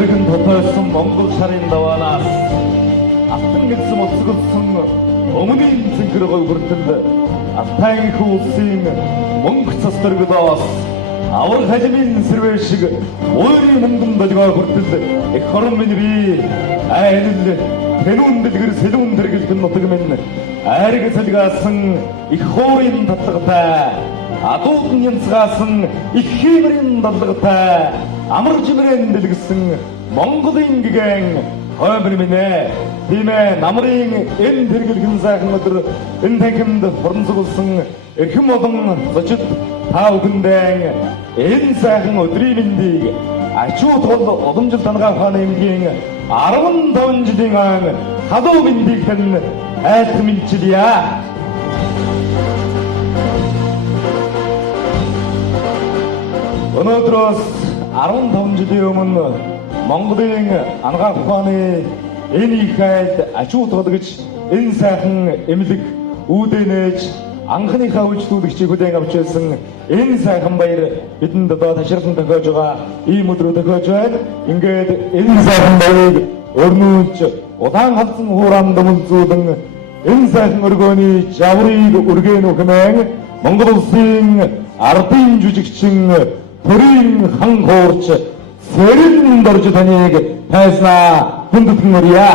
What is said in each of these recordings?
늙은 도토였음 몽골 차린다와 나스 아스튼 믹스 못쓰고슨 어머니 증그러고 그랬던데 아스타잉 그 옷쓰이면 몽크차스터르그다스 아월 가지민 스르웨시그 오일이 몽금 더지가 그랬던데 이 커런맨이비 아이는데 тэнүүн дэлгэр сэлүүн дэргэлхэн нутагмэн айрэг сэлгаасан их хоорын татлагатай адуудан янцгаасан их хиймэрийн даллагатай амар жимрэн дэлгэсэн Монголын гигэн хоймэр минь тийм ээ намрын энэ дэргэлхэн сайхан өдөр энэ танхимд хорон цугласан эрхэм олон зочид та бүхэндээ энэ сайхан өдрийн мэндийг ачуу тул уламжил тангаа хааны эмнэлгийн 15 жилийн ан халуун мэндийг тань айлт мэдчилье. Өнөөдрөөс 15 жилийн өмнө Монголын анагаах ухааны энэ их айлд ачуу тулгаж энэ сайхан эмнэлэг үүдэнэж анхныхаа үйлчлүүлэгчийг хүлээн авч байсан энэ сайхан баяр бидэнд одоо ташаарлан тохиож байгаа ийм өдрөө тохиож байна. Ингээд энэ сайхан баярыг өрнүүлж удаан халдсан хуурам дэмэлзүүлэн энэ сайхан өргөөний жаврыг үргэн өгмэн Монгол улсын ардын жүжигчин төрийн хан хуурч сэрэн дорж таныг тайснаа хүндэтгэн өрье.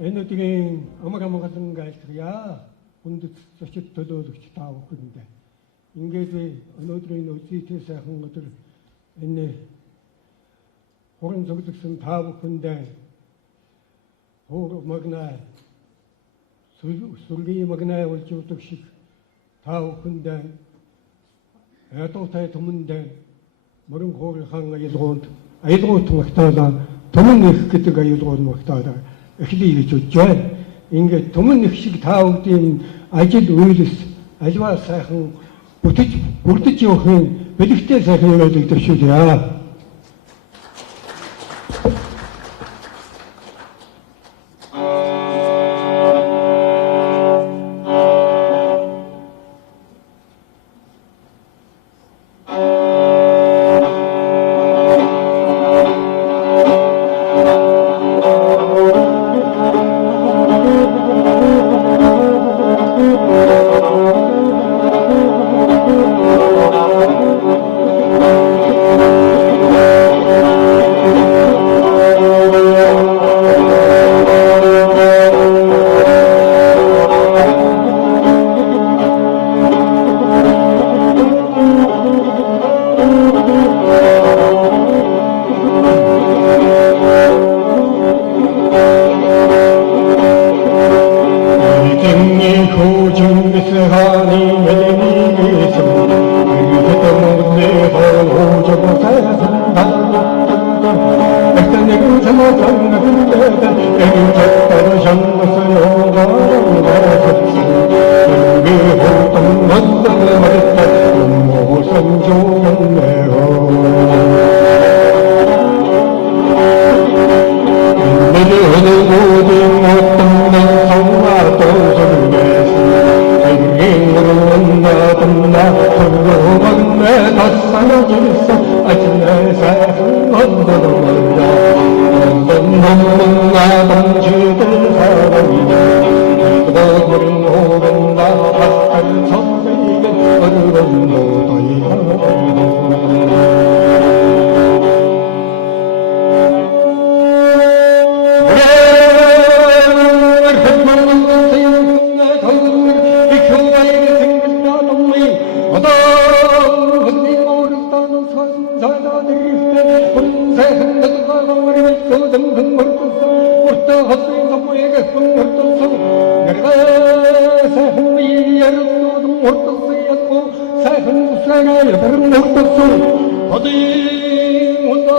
Энэ өдрийн амар амгалан айлтгая хүндэт зочид төлөөлөгч та бүхэндээ ингээд өнөөдрийн үзийтэй сайхан өдөр энэ хорон цугласан та бүхэндээ хоор магнаа сүргийн магнаа болж өгдөг шиг та бүхэндээ ядуутай түмэндээ мөрөн хоорын аялгаунд магтаалаа түмэн их гэдэг аялгаунд магтаалаа эхлэе гэж бодож байна. Ингээд түмэн их шиг та бүдгийн ажил үйлс альва сайхан бүрдэж явахын бэлэгтэй сайхан явуулыг төвшүүлье.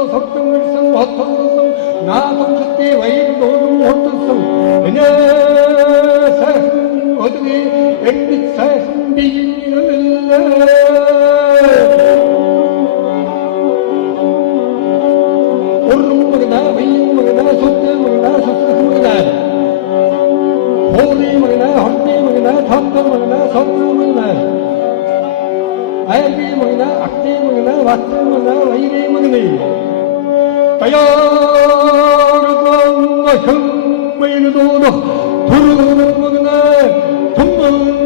석등을성 허통성 나성주대 와일노동 허통성 은혜사흥 어둠이 엠빛사흥 비진이는 오름먹으나 위육먹으나 속대먹으나 속대먹으나 호리먹으나 헛디먹으나 덤덤먹으나 성성먹으나 알비먹으나 악디먹으나 왓들먹으나 와이리먹으니 따야르던 형매일도도 도르먹으나 돈먹으나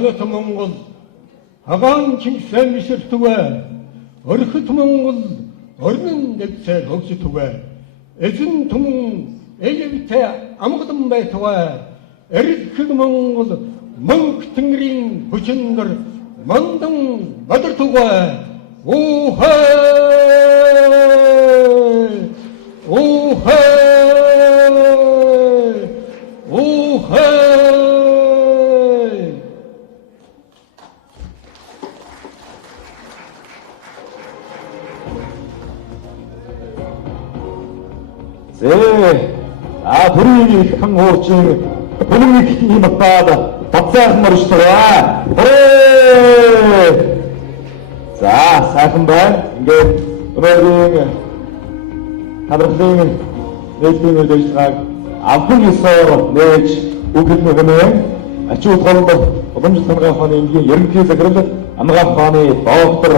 아나타 몽골 하강 칭세 미sertuwa 얼խ 몽골 얼른 냅세 럭시tuwa 에진 tum 에게비테 아무것도 못해와 에리크 몽골 멍 팅그린 부친들 멍덩 마들투와 오하 오하 오하 Бүрийн их хан хуурчин бүгд их юм баад бацаахан мөрөштэй. За сайхан байна. Ингээд өнөөдрийн хадралын нийтийн үйлчлэгийг авсан ёсоор нээж үгэл нэгэн ачуу толгой уламжлалт хамгаалах ухааны эмнэлгийн ерөнхий захирал хамгаалах ухааны доктор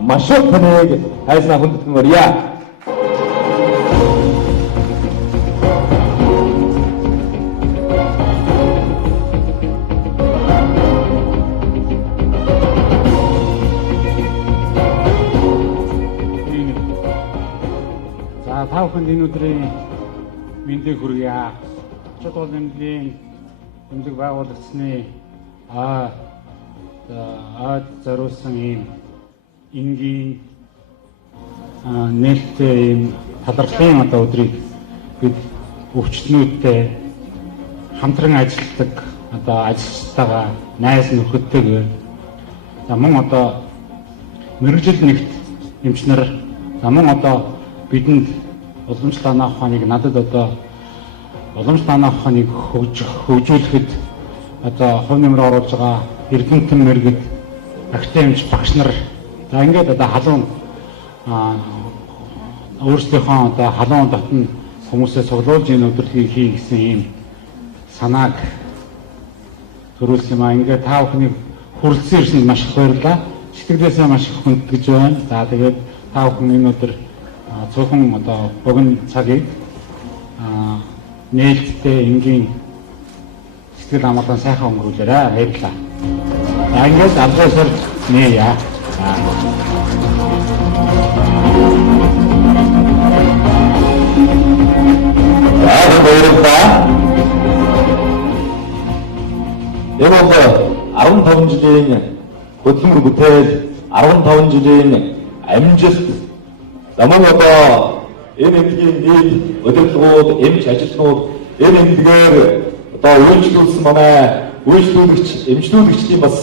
Masstv-ийг хайснаа хүндэтгэн өрье. Та бүхэнд энэ өдрийн мэндийг хүргье. Чод эмнэлгийн эмнэлэг байгуулагдсны зориулсан ийм энгийн нээлттэй ийм талархлын өдрийг бид өвчтнүүдтэй хамтран ажилладаг ажилчтайгаа найз нөхөдтэйгээр мөн мэргэжил нэгт эмчнэр мөн бидэнд уламжлалт анаах ухааныг надад уламжлалт анаах ухааныг хөгжүүлэхэд хувь нэмэр оруулж байгаа эрдэмтэн мэргэд академич багш нар ингээд халуун өөрсдийнхөө халуун дотн хүмүүсээ цуглуулж энэ өдрөлгийг хий гэсэн ийм санааг төрүүлсэн юм аа. Ингээд та бүхнийг хүрэлцэн ирсэнд маш их баярлалаа. Сэтгэлээсээ маш их хүндэтгэж байна. За тэгээд та бүхэн энэ өдөр цөөхөн богино цагийг нээлттэй энгийн сэтгэл амгалан сайхан өнгөрүүлээрэй. Баярлалаа. За ингээд алгасаар нээе. баярлалаа. Энэ 15 жилийн хөдөлмөр бүтээл 15 жилийн амжилт намайг энэ эмнэлгийн нийт удирдлагууд, эмч ажилтнууд энэ эмнэлгээр үйлчлүүлсэн манай үйлчлүүлэгч, эмчлүүлэгчдийн бас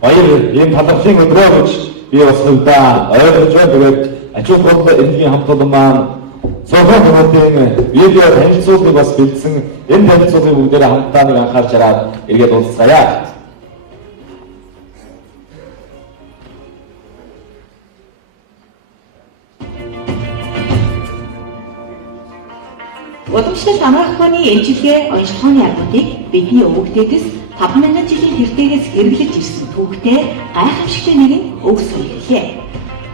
баяр ийм талархлын өдрөө гэж би бас хувьдаа ойлгож байна. Тэгээд ачуу холбоо эмнэлгийн хамт олон маань цохон хүмүүсийн видео танилцуулгыг бас бэлдсэн. Энэ танилцуулгыг бүгдээрээ хамтдаа нэг анхаарч хараад эргээд уулзцаая. Уламжлалт амрах ухааны эмчилгээ онцлогооны аргуудыг бидний өвөгдөөс 5000 жилийн тэртээс хэрэглэж ирсэн түүхтэй гайхамшигтай нэгэн өгс хэллээ.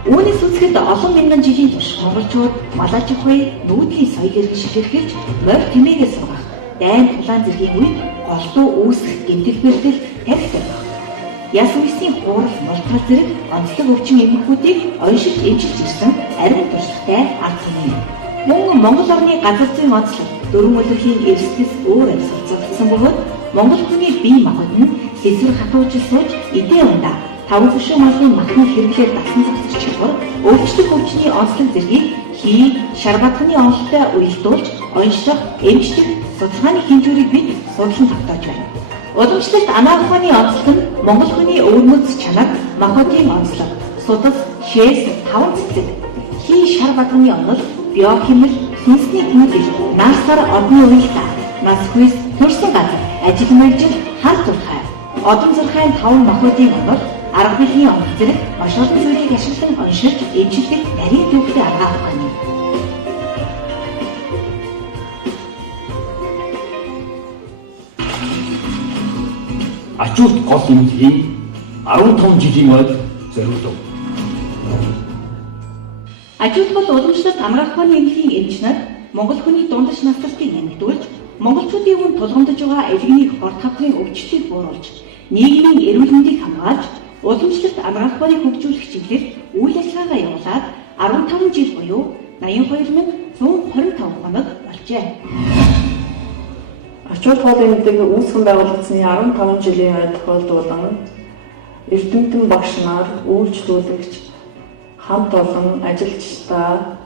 Үүнээс үзэхэд олон мянган жилийн турш монголчууд малажих буй нүүдлийн соёлыг шилэрхийлж морь тэмээгээс сургах дайн тулаан зэргийн үед голдуу үүсэх гэмтэл бэртэл тархитай байна. яс үсийн хуурал мултал зэрэг онцлог өвчин эмгэгүүдийг оншилж эмчилж ирсэн ариун туршлагатай ард түмэн. Мөн Монгол орны газар зүйн онцлог дөрвөн улирлын эрсдэс өөр амьсгалцагдсан бөгөөд Монгол хүний бие махбод нь сэсвэр хатуужил сууж эдээ ундаа таван хөшөө малын махны хэрэглээр дасан зогсож чадвар өвчлөх өвчний онцлог зэргийг хий, шар бадханы онолтой уялдуулж, онцлох, эмчлэх, судалгааны хэмжүүрийг бид судлан тогтоож байна. Уламжлалт анаа ухааны онцлог нь Монгол хүний өвөрмөц чанар, махбодын онцлог, судас, шээс, таван цэцэг, хий, шар бадханы онол, биохимэл, сүнсний тэмдэг, наасаар одны уялдаа, нас хүйс, төрсөн газар, ажил мэргэжил, хар турхай, одон зурхайн таван махбодын онол, арга биеийн онол зэрэг маш олон зүйлийг ашиглан оншилж, эмчилдэг нарийн төвхтэй арга ухааны. Ачуут гол эмнэлгийн 15 жилийн ойд зориулав. Ачуут бол уламжлалт амрах ухааны эмнэлгийн эмч нар Монгол хүний дундаж наслалтыг нэмэгдүүлж, монголчуудын өмнө тулгамдж байгаа элгэний хорт хаврын өвчлөлийг бууруулж, нийгмийн эрүүл мэндийг хамгаалж, уламжлалт амрах ухааныг хөгжүүлэх чиглэлд үйл ажиллагаагаа явуулаад 15 жил буюу 82,125 хоног болжээ. Ачуут хоол эмнэлэг үүсгэн байгуулагдсны 15 жилийн ойд тохиолдуулан эрдэмтэн багш нар, үйлчлүүлэгч, хамт олон ажилчдаа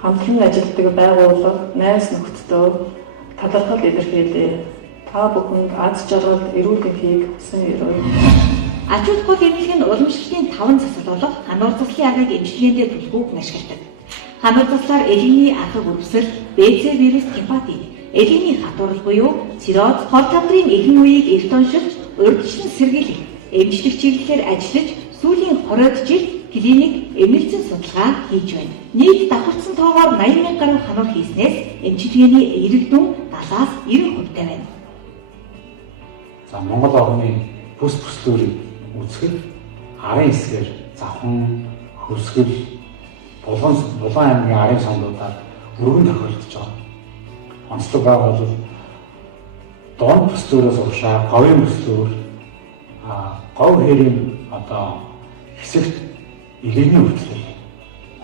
хамтран ажилладаг байгууллага, найз нөхдөдөө талархал илэрхийлээ. Та бүхэнд аз жаргал, эрүүл энхийг хүсэн өрөөе. Ачуут хоол эмнэлэг нь уламжлалтын 5 засал болох хануур заслын аргыг эмчилгээндээ төлөвлөгөөг ашигладаг. Хануур заслаар элгэний ахаг өвсөл, БЦ вирус гепатит, элгэний хатуурал буюу цирроз, хорт хавдрын эхэн үеийг эрт оншилж, урьдчилан сэргийлэх, эмчлэх чиглэлээр ажиллаж, сүүлийн 20 жил клиник эмнэлзэн судалгаа хийж байна. Нийт давхарцсан тоогоор 80,000 гаруй хануур хийснээс эмчилгээний эргэлдэн 70-аас 90% байна. За Монгол орны бүс бүслүүрийг үзэхэд арын хэсгээр завхан, хөвсгөл, булан аймгийн арын сондуудаар өргөн тохиолдож байгаа. Онцлог байгаа бол дон бүслүүрээс уушаа говийн бүслүүр, гов хэрийн одоо хэсэгт илэгний өвчлөл,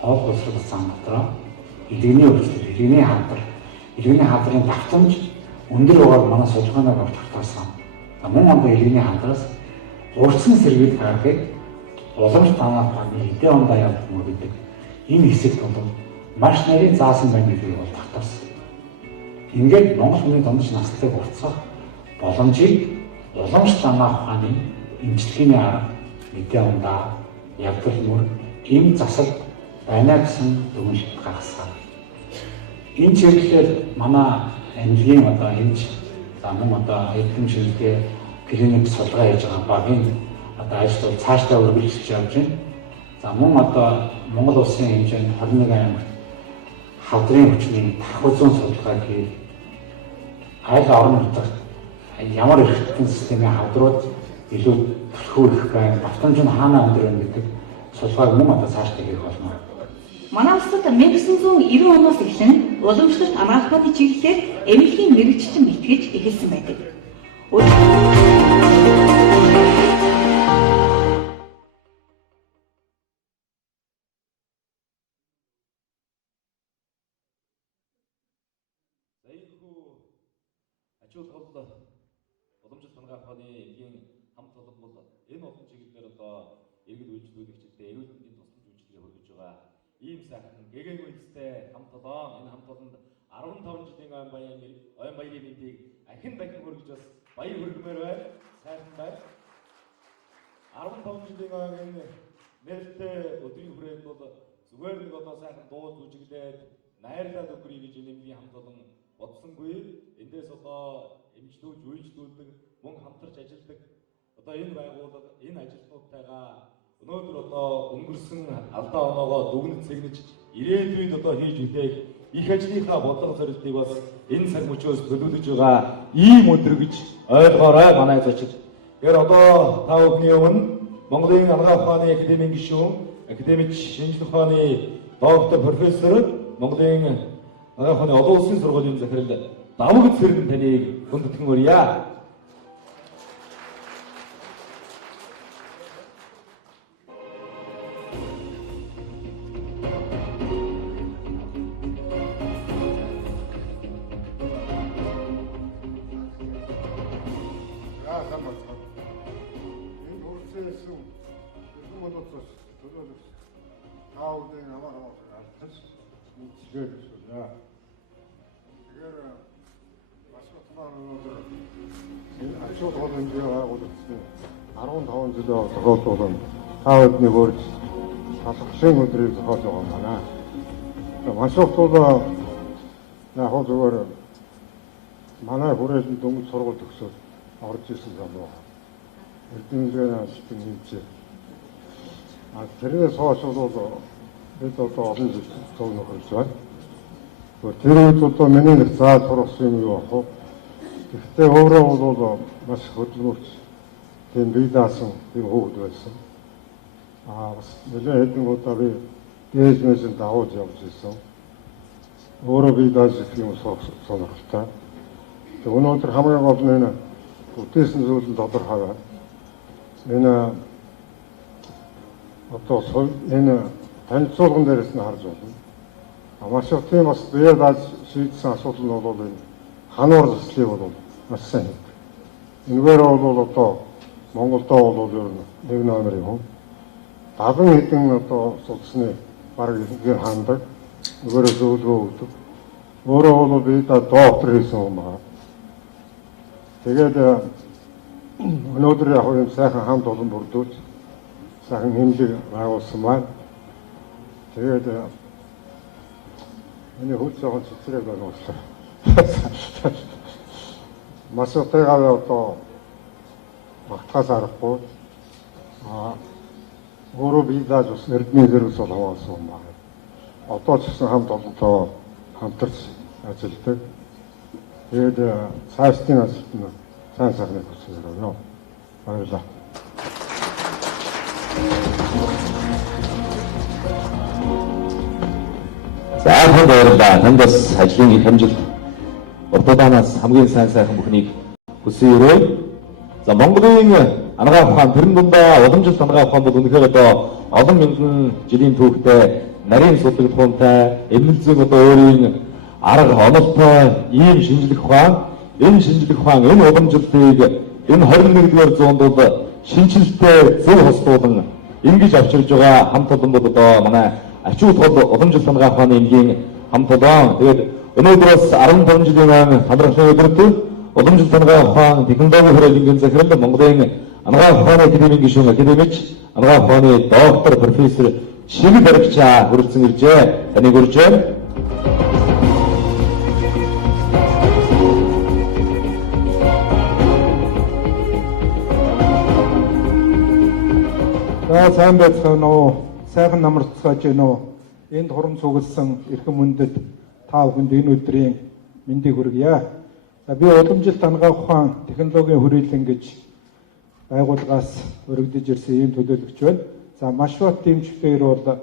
хоол боловсрол зам дотроо илэгний өвчлөл, илэгний хамтрын давтамж өндөр байгааг манай судалгаанаар авч тогтоосон. Мөн онд илэгний хамтраас урьдчилан сэргийлэх аргыг уламжлалт анаа ухааны эдээ ондоо явуулах гэдэг энэ хэсэгт бол маш нарийн заасан байна гэдгийг бол тогтоосон. Ингээд Монгол хүний дундаж наслалтыг уртсах боломжийг уламжлалт анаа ухааны эмчилгээний арга, эдээ ондоо явдал мөр эм засал байна гэсэн дүгнэлт гаргасан. Энэ чиглэлээр манай эмнэлгийн одоо эмч мөн одоо эдгээр шилдэг клиник судалгаа хийж байгаа багийн одоо ажил бол цаашдаа үргэлжлэж явж байна. За мөн одоо Монгол улсын хэмжээнд 21 аймагт хавдрын өвчний дахин зүүн судалгаа хийх, аль орон нутагт ямар эрхтэн системийн хавдрууд илүү түлхүү их байна, давтамж нь хаана өндөр байна гэдэг судалгааг мөн одоо цаашдаа хийх болно. Манай улсад 1990 оноос эхлэн уламжлалт амрах ухааны чиглэлээр эмнэлгийн мэрэгчлэн бэлтгэж эхэлсэн байдаг. Ачуут хоол уламжлалт ангаа ухааны эмнэлгийн хамт олон бол энэ олон чиглэлээр одоо иргэд үйлчлүүлэгчдээ эрүүл мэндийн тусламж үйлчилгээ хүргэж байгаа. Ийм сайхан гэгээн үйлстэй хамт олон энэ хамт олонд 15 жилийн ойн баярын мэндийг ахин дахин хүргэж бас баяр хүргэмээр байна. Сайхан байна. 15 жилийн ойн энэ нэртэй өдрийн хүрээнд бол зүгээр нэг одоо сайхан дуулж үжиглээд найрлаад өгөрье гэж эмнэлгийн хамт олон бодсонгүй. Эндээс одоо эмчлүүлж үйлчлүүлдэг, мөн хамтарч ажилладаг одоо энэ байгууллага энэ ажилтнуудтайгаа өнөөдөр одоо өнгөрсөн алдаа оноогоо дүгнэж цэгнэж ирээдүйд одоо хийж үлээх их ажлынхаа бодлого зорилтыг бас энэ цаг мөчөөс төлөвлөж байгаа ийм өдөр гэж ойлгоорой манай зочид. Тэгэхээр одоо та бүхний өмнө Монголын ангаа ухааны академийн гишүүн, академич шинжлэх ухааны доктор профессор, Монголын ангаа ухааны олон улсын сургуулийн захирал давг цэрэн таныг хүндэтгэн өрье. таавуудын амар алтаж мэдчилгээ гэсэн. Тэгэхээр Масств өнөөдөр ачуул хуулийн байгуулагдсан 15 жилийн тохиолдол нь таавуудны хөрж талхлын өдрийг зохиож байгаа юм байна. Масств яг зүгээр манай хүрээлэн дөнгөж сургууль төгсөөд орж ирсэн залуу. Эрдэнэгийн ажилтны хийжээ. Тэрнээс хойш бол бид одоо олон жил цуг нөхөж байна. Тэр үед одоо миний нэг зааж сургасан юм юу ах вэ? Гэхдээ өөрөө бол маш хөдөлмөрч тийм бие даасан тийм хүүхэд байсан. Бас нэлээд хэдэн удаа би дээжмэсэнд давуулж явж ирсэн. Өөрөө бие дааж юм сонирхолтой. Өнөөдөр хамгийн гол нь бүтээсэн зүйл нь тодорхой байна. Энэ одоо энэ танилцуулган дээрээс нь харж байна. Масств бас бие дааж шийдсэн асуудал нь бол энэ хануур заслыг бол маш сайн хийдэг. Энэгээр бол одоо Монголдоо бол ер нь нэг номерын хүн. 70 хэдэн одоо судасны бараг ихэнх хандаг. Өөрөөр зөвлөгөө өгдөг. Өөрөө бол би доктор хийсэн юм байна. Тэгээд өнөөдөр яг юм сайхан хамт олон бүрдүүлж сайхан хэмжээ байгуулсан байна. Тэгээд миний хөл жоохон цэцрэг байна уу. Масствгаа одоо магтахаас аргагүй. Өөрөө бие дааж ус эрдмийн зэрэг бол хаваасан юм байна. Одоо ч гэсэн хамт олонтойгоо хамтарч ажилладаг. Тэгээд цаашдын ажилд нь сайн сайхныг хүсэж байна. Баярлалаа. За баярлалаа. Танд бас ажлын их амжилт уртудаанаас хамгийн сайн сайхан бүхнийг хүсье өрөө. За Монголын анагаах ухаан тэрэн дундаа уламжлалт анагаах ухаан бол үнэхээр одоо олон мянган жилийн түүхтэй нарийн судлаг тухайтай эмнэл зүйн одоо өөрийн арга онолтой ийм шинжлэх ухаан, энэ шинжлэх ухаан энэ уламжлалыг энэ 21-р зуунд бол шинжилтэй зөв хослуулан ингэж авчирж байгаа хамт олон бол одоо манай ачуут гол уламжлалт анагаах ухааны эмгийн хамт олон. Тэгээд өнөөдрөөс 15 жилийн өмнө талархлын өдрөд уламжлалт анагаах ухаан технологийн хүрээлэнгийн захирал Монголын анагаах ухааны академийн гишүүн академич анагаах ухааны доктор профессор Шигэл баригчаа хүрэлцэн иржээ. Таныг урьжээ. За сайн байцгаана уу? Сайхан намарцгааж байна уу? Энд хорон цугласан эрхэм мөндөд та бүхэнд энэ өдрийн мэндийг хүргье. За би уламжлалт анагаах ухаан технологийн хүрээлэн гэж байгууллагаас өргөдөж ирсэн ийм төлөөлөгч байна. За Масств дэмжлэгээр бол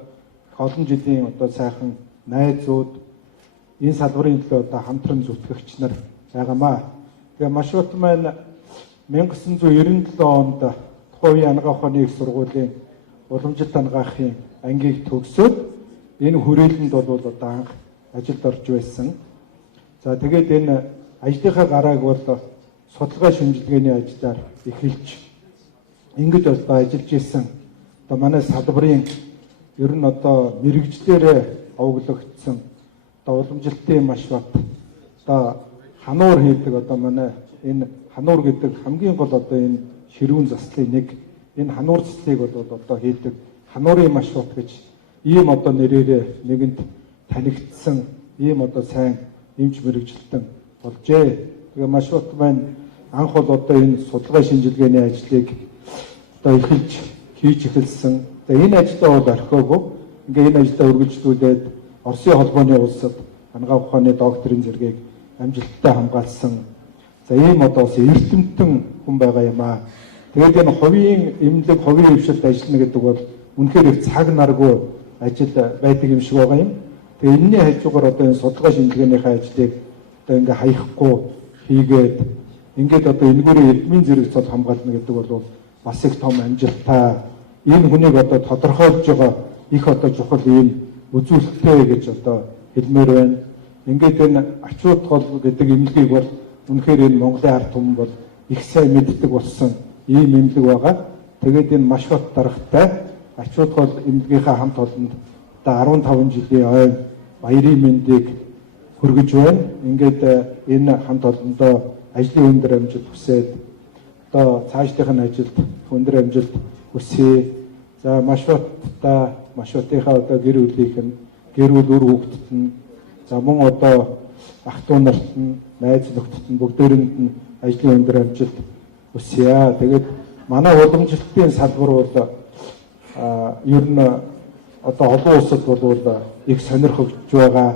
олон жилийн одоо сайхан найзууд энэ салбарын төлөө одоо хамтран зүтгэгч нар байгаамаа. Тэгээ Масств маань 1997 онд тухайн анагаах ухааны их сургуулийн уламжлалт анагаахын ангийг төгсөөд энэ хүрээлэнд бол одоо анх ажилд орж байсан. За тэгээд энэ ажлынхаа гарааг бол судалгаа шинжилгээний ажлаар эхэлж ингэж одоо ажиллаж исэн. Одоо манай салбарын ер нь одоо мэрэгжлэрээ овоглогдсон одоо уламжлалтын маш бат одоо хануур хийдэг одоо манай энэ хануур гэдэг хамгийн гол одоо энэ ширүүн заслын нэг энэ хануур заслыг бол одоо хийдэг хануурын маш бат гэж ийм одоо нэрээр нэгэнт танигдсан ийм одоо сайн эмч мэрэгчлэн болжээ. Тэгээ маш бат маань анх бол одоо энэ судалгаа шинжилгээний ажлыг одоо эхэлж хийж эхэлсэн. Тэгээ энэ ажлаа бол орхиогүй. Ингээ энэ ажлаа үргэлжлүүлээд Оросын холбооны улсад анагаах ухааны докторийн зэрэгийг амжилттай хамгаалсан. За ийм одоо бас эрдэмтэн хүн байгаа юм аа. Тэгээд энэ хувийн эмнэлэг, хувийн хөвшилд ажиллана гэдэг бол үнэхээр их цаг наргүй ажил байдаг юм шиг байгаа юм. Тэгээ энэний хажуугаар одоо энэ судалгаа шинжилгээнийхээ ажлыг одоо ингээ хаяхгүй хийгээд ингээд одоо энэгүүрээ эдмийн зэрэг цол хамгаална гэдэг бол бас их том амжилттай. Энэ хүнийг одоо тодорхойлж байгаа их одоо чухал ийм үзүүлэлттэй гэж одоо хэлмээр байна. Ингээд энэ ачуут гол гэдэг эмнэлгийг бол үнэхээр энэ Монголын ард түмэн бол их сайн мэддэг болсон ийм эмнэлэг байгаа. Тэгээд энэ маш бат даргатай ачуут гол эмнэлгийнхаа хамт олонд одоо 15 жилийн ойн баярын мэндийг хүргэж байна. Ингээд энэ хамт олондоо ажлын өндөр амжилт хүсээд одоо цаашдын ажилд өндөр амжилт хүсье. За Масштвтынхаа одоо гэр бүлийнх нь гэр бүл үр хүүхдэд нь за мөн одоо ах トゥ нарт нь найз нөхдөд нь бүгдээрэнд нь ажлын өндөр амжилт хүсье. Тэгээд манай уламжлалтын салбар бол ер нь одоо олон улсад бол их сонирхогдож байгаа.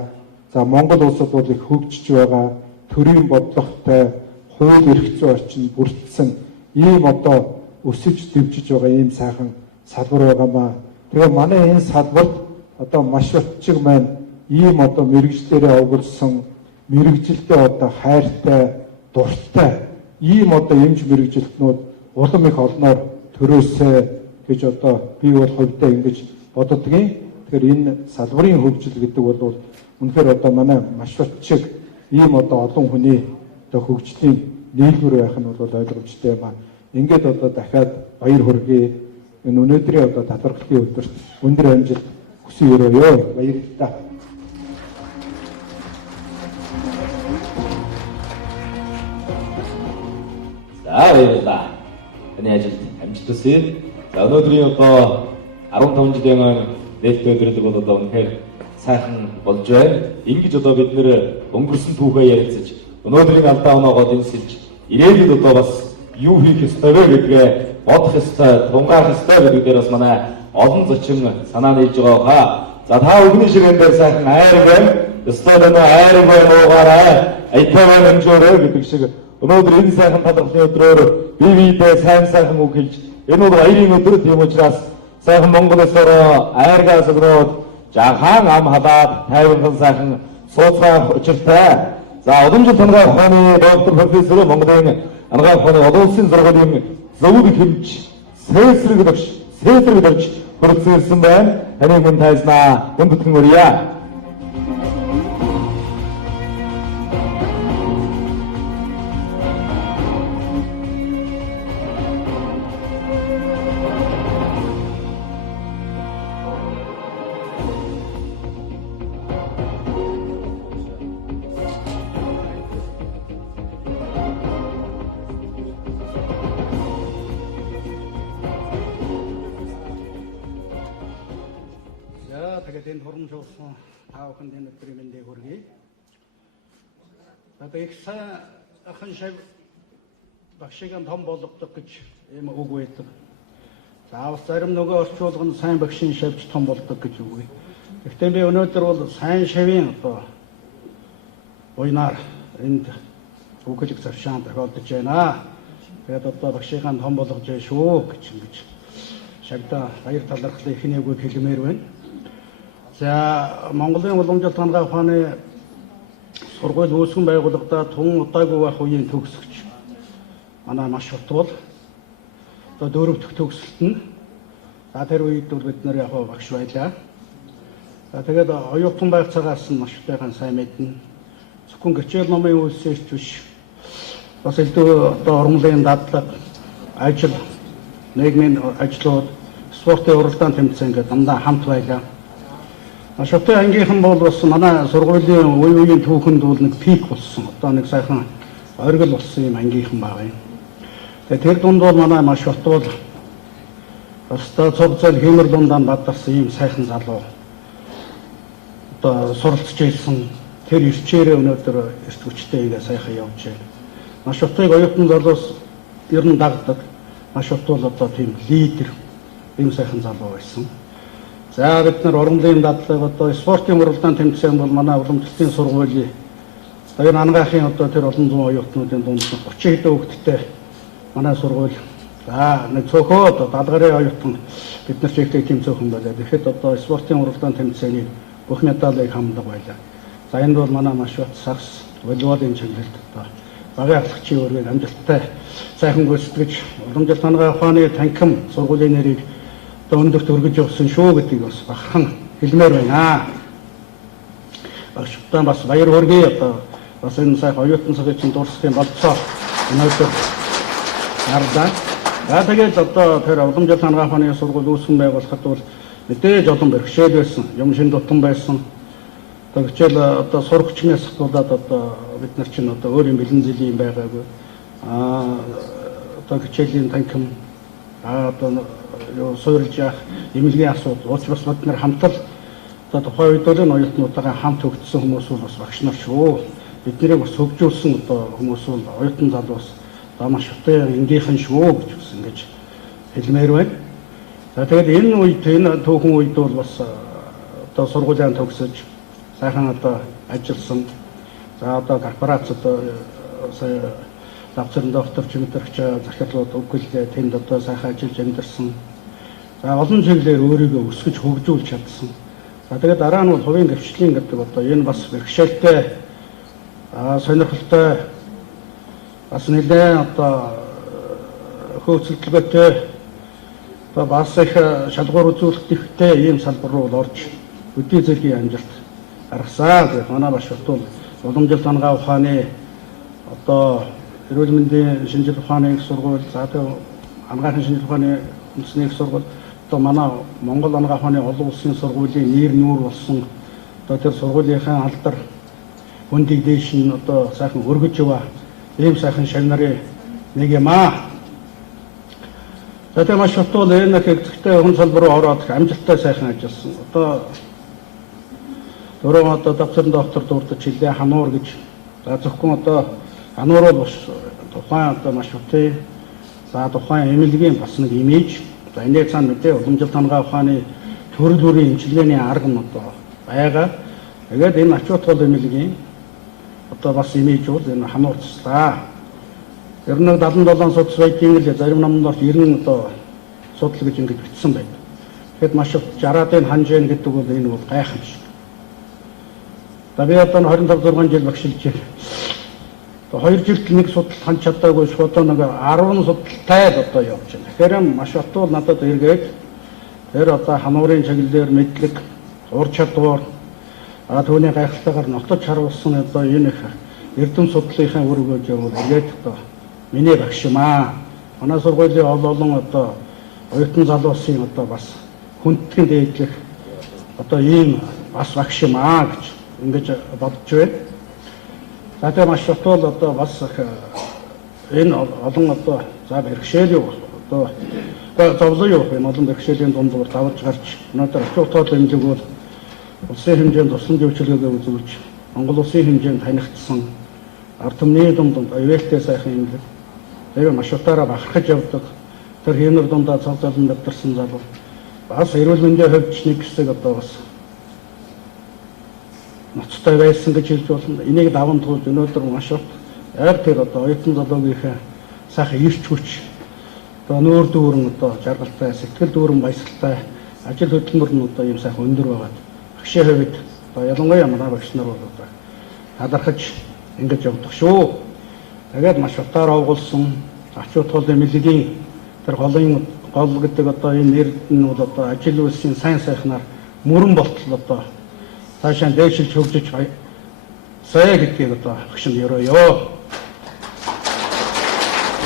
За Монгол улсад бол их хөгжиж байгаа. Төрийн бодлоготой хууль эрх зүйн орчин бүрдсэн ийм одоо өсөж дэвжиж байгаа ийм сайхан салбар байгаамаа. Тэгээ манай энэ салбарт одоо маш утчиг маань ийм одоо мэрэгжлэрээ овгорсон мэрэгжилтэй одоо хайртай дуртай ийм одоо эмч мэрэгжилтнүүд улам их олноор төрөөсэй гэж одоо би бол хувьдаа ингэж боддгийн. Тэгэхээр энэ салбарын хөгжил гэдэг бол үнэхээр одоо манай маш утчиг ийм одоо олон хүний одоо хөгжлийн нийлбэр байх нь бол ойлгомжтой юм аа. Ингээд одоо дахиад баяр хүргэе. Энэ өнөөдрийн одоо талархлын өдөрт өндөр амжилт хүсье өрөөё. Баярлалаа. За баярлалаа. Таны ажилд амжилт хүсье. За өнөөдрийн одоо 15 жилийн өмнө нээлттэй өдрөлөг бол одоо үнэхээр сайхан болж байна. Ингэж одоо бид нэр өнгөрсөн түүхээ ярилцаж өнөөдрийн алдаа оноогоо дэнсэлж ирээдүйд одоо бас юу хийх ёстой вэ гэдгээ бодох ёстой, тунгаах ёстой гэдэг дээр бас манай олон зочин санаа нийлж байгаа хаа. За та өвгний ширээн дээр сайхан айр байна. Ёстой дэ айр байна уугаарай. Айтаа хэмжөөрэй гэдэг шиг өнөөдөр энэ сайхан талархлын өдрөөр бие биедээ сайхан үг хэлж энэ бол баярын өдөр тийм учраас сайхан Монголоос айргаас өгнөөд жахан ам халаад тайван сайхан сууцгаах учиртай. За уламжлалт тангаа ухааны доктор профессор Монголын ангаа ухааны олон улсын сургуулийн зөвлөг хэмж сээсрэгдэж хүрэлцэн байна. Таныг мөн тайзнаа хүндэтгэн өрье. Тэгээд энэ хурам жуулсан та бүхэнд энэ өдрийн мэндийг хүргэе. Одоо их сайхан шав багшийн том болгодог гэж ийм үг байдаг. Заавал зарим нөгөө орчуулга нь сайн багшийн шавж том болдог гэж үгүй. Гэхдээ би өнөөдөр бол сайн шавийн одоо уйнаар энд үгэлэг завшаан тохиолдож байна. Тэгээд одоо багшийн том болгож шүү гэж ингэж шавьда баяр талархлын ихний үгийг хэлмээр байна. За Монголын уламжлалт тангаа ухааны сургууль үүсгэн байгууллагада тун удаагүй байх үеийн төгсөгч манай Масштв бол одоо 4 дахь төгсөлт нь за тэр үед бол бид нар яг багш байлаа. За тэгээд оюутан байх цагаас нь Масштвын сайн мэднэ. Зөвхөн гичээл номын үйлсээрч биш. Бас илүү одоо урмлын дадлаг, ажил, нийгмийн ажлууд, спортын уралдаан тэмцээн гэдэг дандаа хамт байлаа. Масштвын ангийнхан бол бас манай сургуулийн үеийн түүхэнд бол нэг пик болсон. Одоо нэг сайхан оргил болсон юм ангийнхан байгаа юм. Тэгээд тэр дунд бол манай Масштв бол бас цог зал хэмэр дундаа бадарсан ийм сайхан залуу. Одоо суралцж ирсэн тэр ирчээрээ өнөөдөр эрт хүчтэй ингээ сайхан явж байна. Масштвыг оюутан залуус ер нь дагдаг. Масштв бол одоо тийм лидер ийм сайхан залуу байсан. За бид нар урмлын дадлаг одоо спортын уралдаан тэмцээн бол манай уламжлалтын сургуулийн одоо ангаахын одоо тэр олон зуун оюутнуудын дунд 30 хэдэн хүүхэдтэй манай сургууль за нэг цөөхөө одоо даалгарын оюутан бид нар чигтэй тийм цөөхөн байлаа. Тэгэхэд одоо спортын уралдаан тэмцээний бүх медалыг хамдаг байлаа. За энэ бол манай Масштв сагс волейболын чиглэлд одоо багийн ахлагчийн өргөг амжилттай сайхан гүйцэтгэж уламжлалт тангаа ухааны танхим сургуулийн нэрийг өндөрт өргөж явсан шүү гэдгийг бас бахан хэлмээр байна. Багштай бас баяр хүргэе. Одоо бас энэ сайхан оюутан цагийн чинь дурсхийн болцоо өнөөдөр гардаа. За тэгээд одоо тэр уламжлалт тангаа ухааны сургууль үүсгэн байгуулахад бол мэдээж олон бэрхшээл байсан, юм шин дутан байсан. Одоо хичээл одоо сурах хүчнээс хатуулаад одоо бид нар чинь одоо өөр юм бэлэн зэлийн юм байгаагүй. Одоо хичээлийн танхим одоо юу суурилж явах эмнэлгийн асуудал учраас бид нар хамтал одоо тухайн үед л оюутнуудаа хамт хөгжсөн хүмүүс бас багш нар шүү. Биднийг бас хөгжүүлсэн одоо хүмүүс бол оюутан залуус одоо маш утга энгийнхэн шүү гэж бас ингэж хэлмээр байна. За тэгээд энэ үед энэ түүхэн үед бол бас одоо сургуулийн төгсөж сайхан одоо ажилласан. За одоо корпорац одоо сая давцрын доктор чимтэрч захирлууд өгүүлээ тэнд одоо сайхан ажиллаж амьдэрсэн. За олон чиглэлээр өөрийгөө өсгөж хөгжүүлж чадсан. За тэгээд дараа нь бол хувийн гэрчлэлийн гэдэг одоо энэ бас бэрхшээлтэй сонирхолтой бас нэлээд одоо хөөцөлтөлгөөтэй одоо бас их шалгуур үзүүлэлт ихтэй ийм салбар руу орж өдий зэргийн амжилт гаргасан гэх манай башилт бол уламжлалт ангаа ухааны одоо эрүүл мэндийн шинжилгээ ухааны их сургууль за тэгээ ангаахын шинжилгээ ухааны үндэсний их сургууль одоо манай Монгол ангаа ухааны олон улсын сургуулийн нэр нүүр болсон одоо тэр сургуулийнхаа алдар хүндийг дээш нь одоо сайхан өргөж яваа ийм сайхан шав нарын нэг юм аа. За тэгээ маш утгал энэ хэвчтэй хүн салбар руу ороод амжилттай сайхан ажилласан. Одоо дөрөв одоо давцрын доктор дурдж хилээ хануур гэж. За зөвхөн одоо хануур бол тухайн одоо маш утгыг за тухайн эмнэлгийн бас нэг имиж. За энэ цаана мэдээ уламжлалт ангаа ухааны төрөл бүрийн эмчилгээний арга нь одоо байгаа. Тэгээд энэ ач холбогдол эмнэлгийн одоо бас имиж бол энэ хануурцлаа. Ер нь 77 судас байдгийн л зарим номнод 90 одоо судал гэж ингэж бичсэн байна. Тэгэхэд маш их 60-ын ханжээн гэдэг бол энэ бол гайхамшиг. За би одоо 25-6 жил багшилж байна. 2 жилд нэг судал ханд чадаагүй шууд нэг 10 судалтай одоо явж байна. Тэгэхээр маш отвол надад эргээд тэр одоо хануурын чиглэлээр мэдлэг, ур чадвар түүний гайхалтайгаар нотож харуулсан одоо энэ их эрдэм судлалынхаа өргөж явуул эргээд одоо миний багш юм аа. Манай сургуулийн олон одоо оюутан залуусын одоо бас хүндтгэн дээдлэх одоо ийм бас багш юм аа гэж ингэж бодож байна. За тэгээ маш утвал одоо бас энэ олон одоо за бэрхшээл юу одоо зовлон юу энэ олон бэрхшээлийн дундуур давж гарч өнөөдөр ач холбогдол эмнэлэг бол улсын хэмжээнд туслан зөвчлөгөө үзүүлж Монгол улсын хэмжээнд танигдсан ард түмний дунд аюултай сайхан эмнэлэг тэгээ маш утгаараа бахархаж явдаг тэр хийнэр дундаа цаг залан давтарсан залуу бас эрүүл мэндийн хувьд нэг хэсэг одоо бас ноцтой байсан гэж хэлж болно. Энийг даван туулж өнөөдөр маш их яг тэр одоо оюутан залуугийнхаа сайхан ирч хүч одоо нүүр дүүрэн одоо жаргалтай сэтгэл дүүрэн баясгалтай ажил хөдөлмөр нь одоо ийм сайхан өндөр байгаад багшийн хувьд одоо ялангуяа манай багш нар бол одоо талархаж ингэж явдаг шүү. Тэгээд маш утгаар овголсон ач холбогдол эмнэлгийн тэр голын гол гэдэг одоо энэ нэр нь бол одоо ажил үйлсийн сайн сайхнаар мөрөн болтол одоо цаашаа дээшилж хөгжиж сая гэдгийг одоо багш нь ерөөё.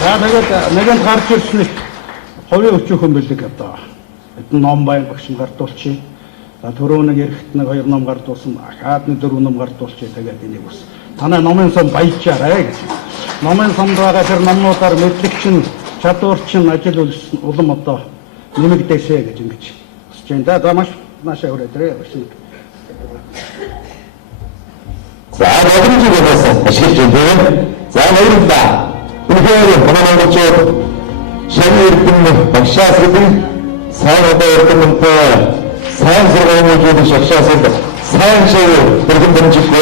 За тэгээд нэгэн гарч ирсэн их хувийн өчөөхөн бэлэг одоо эдэн ном байн багш нь гардуулчих. За түрүү нэг эрэхт нэг 2 ном гардуулсан, ахаад нэг 4 ном гардуулчих. Тэгээд энийг бас танай номын сон баяжаарай гэж. Номын сонд байгаа тэр номнуудаар мэдлэг чинь чадвар чинь ажил улам одоо нэмэгдээсэ гэж ингэж хүсэж байна. За маш наашаа хүрээдрээ багш нь. За, 어떤 쪽에서 아시겠죠? 자, 오늘입니다. 우리가 보내는 것처럼 시험을 듣는 박샤스들 사연하다 어떤 또 사연스러운 것을 적셔서 사연식을 그렇게 던지고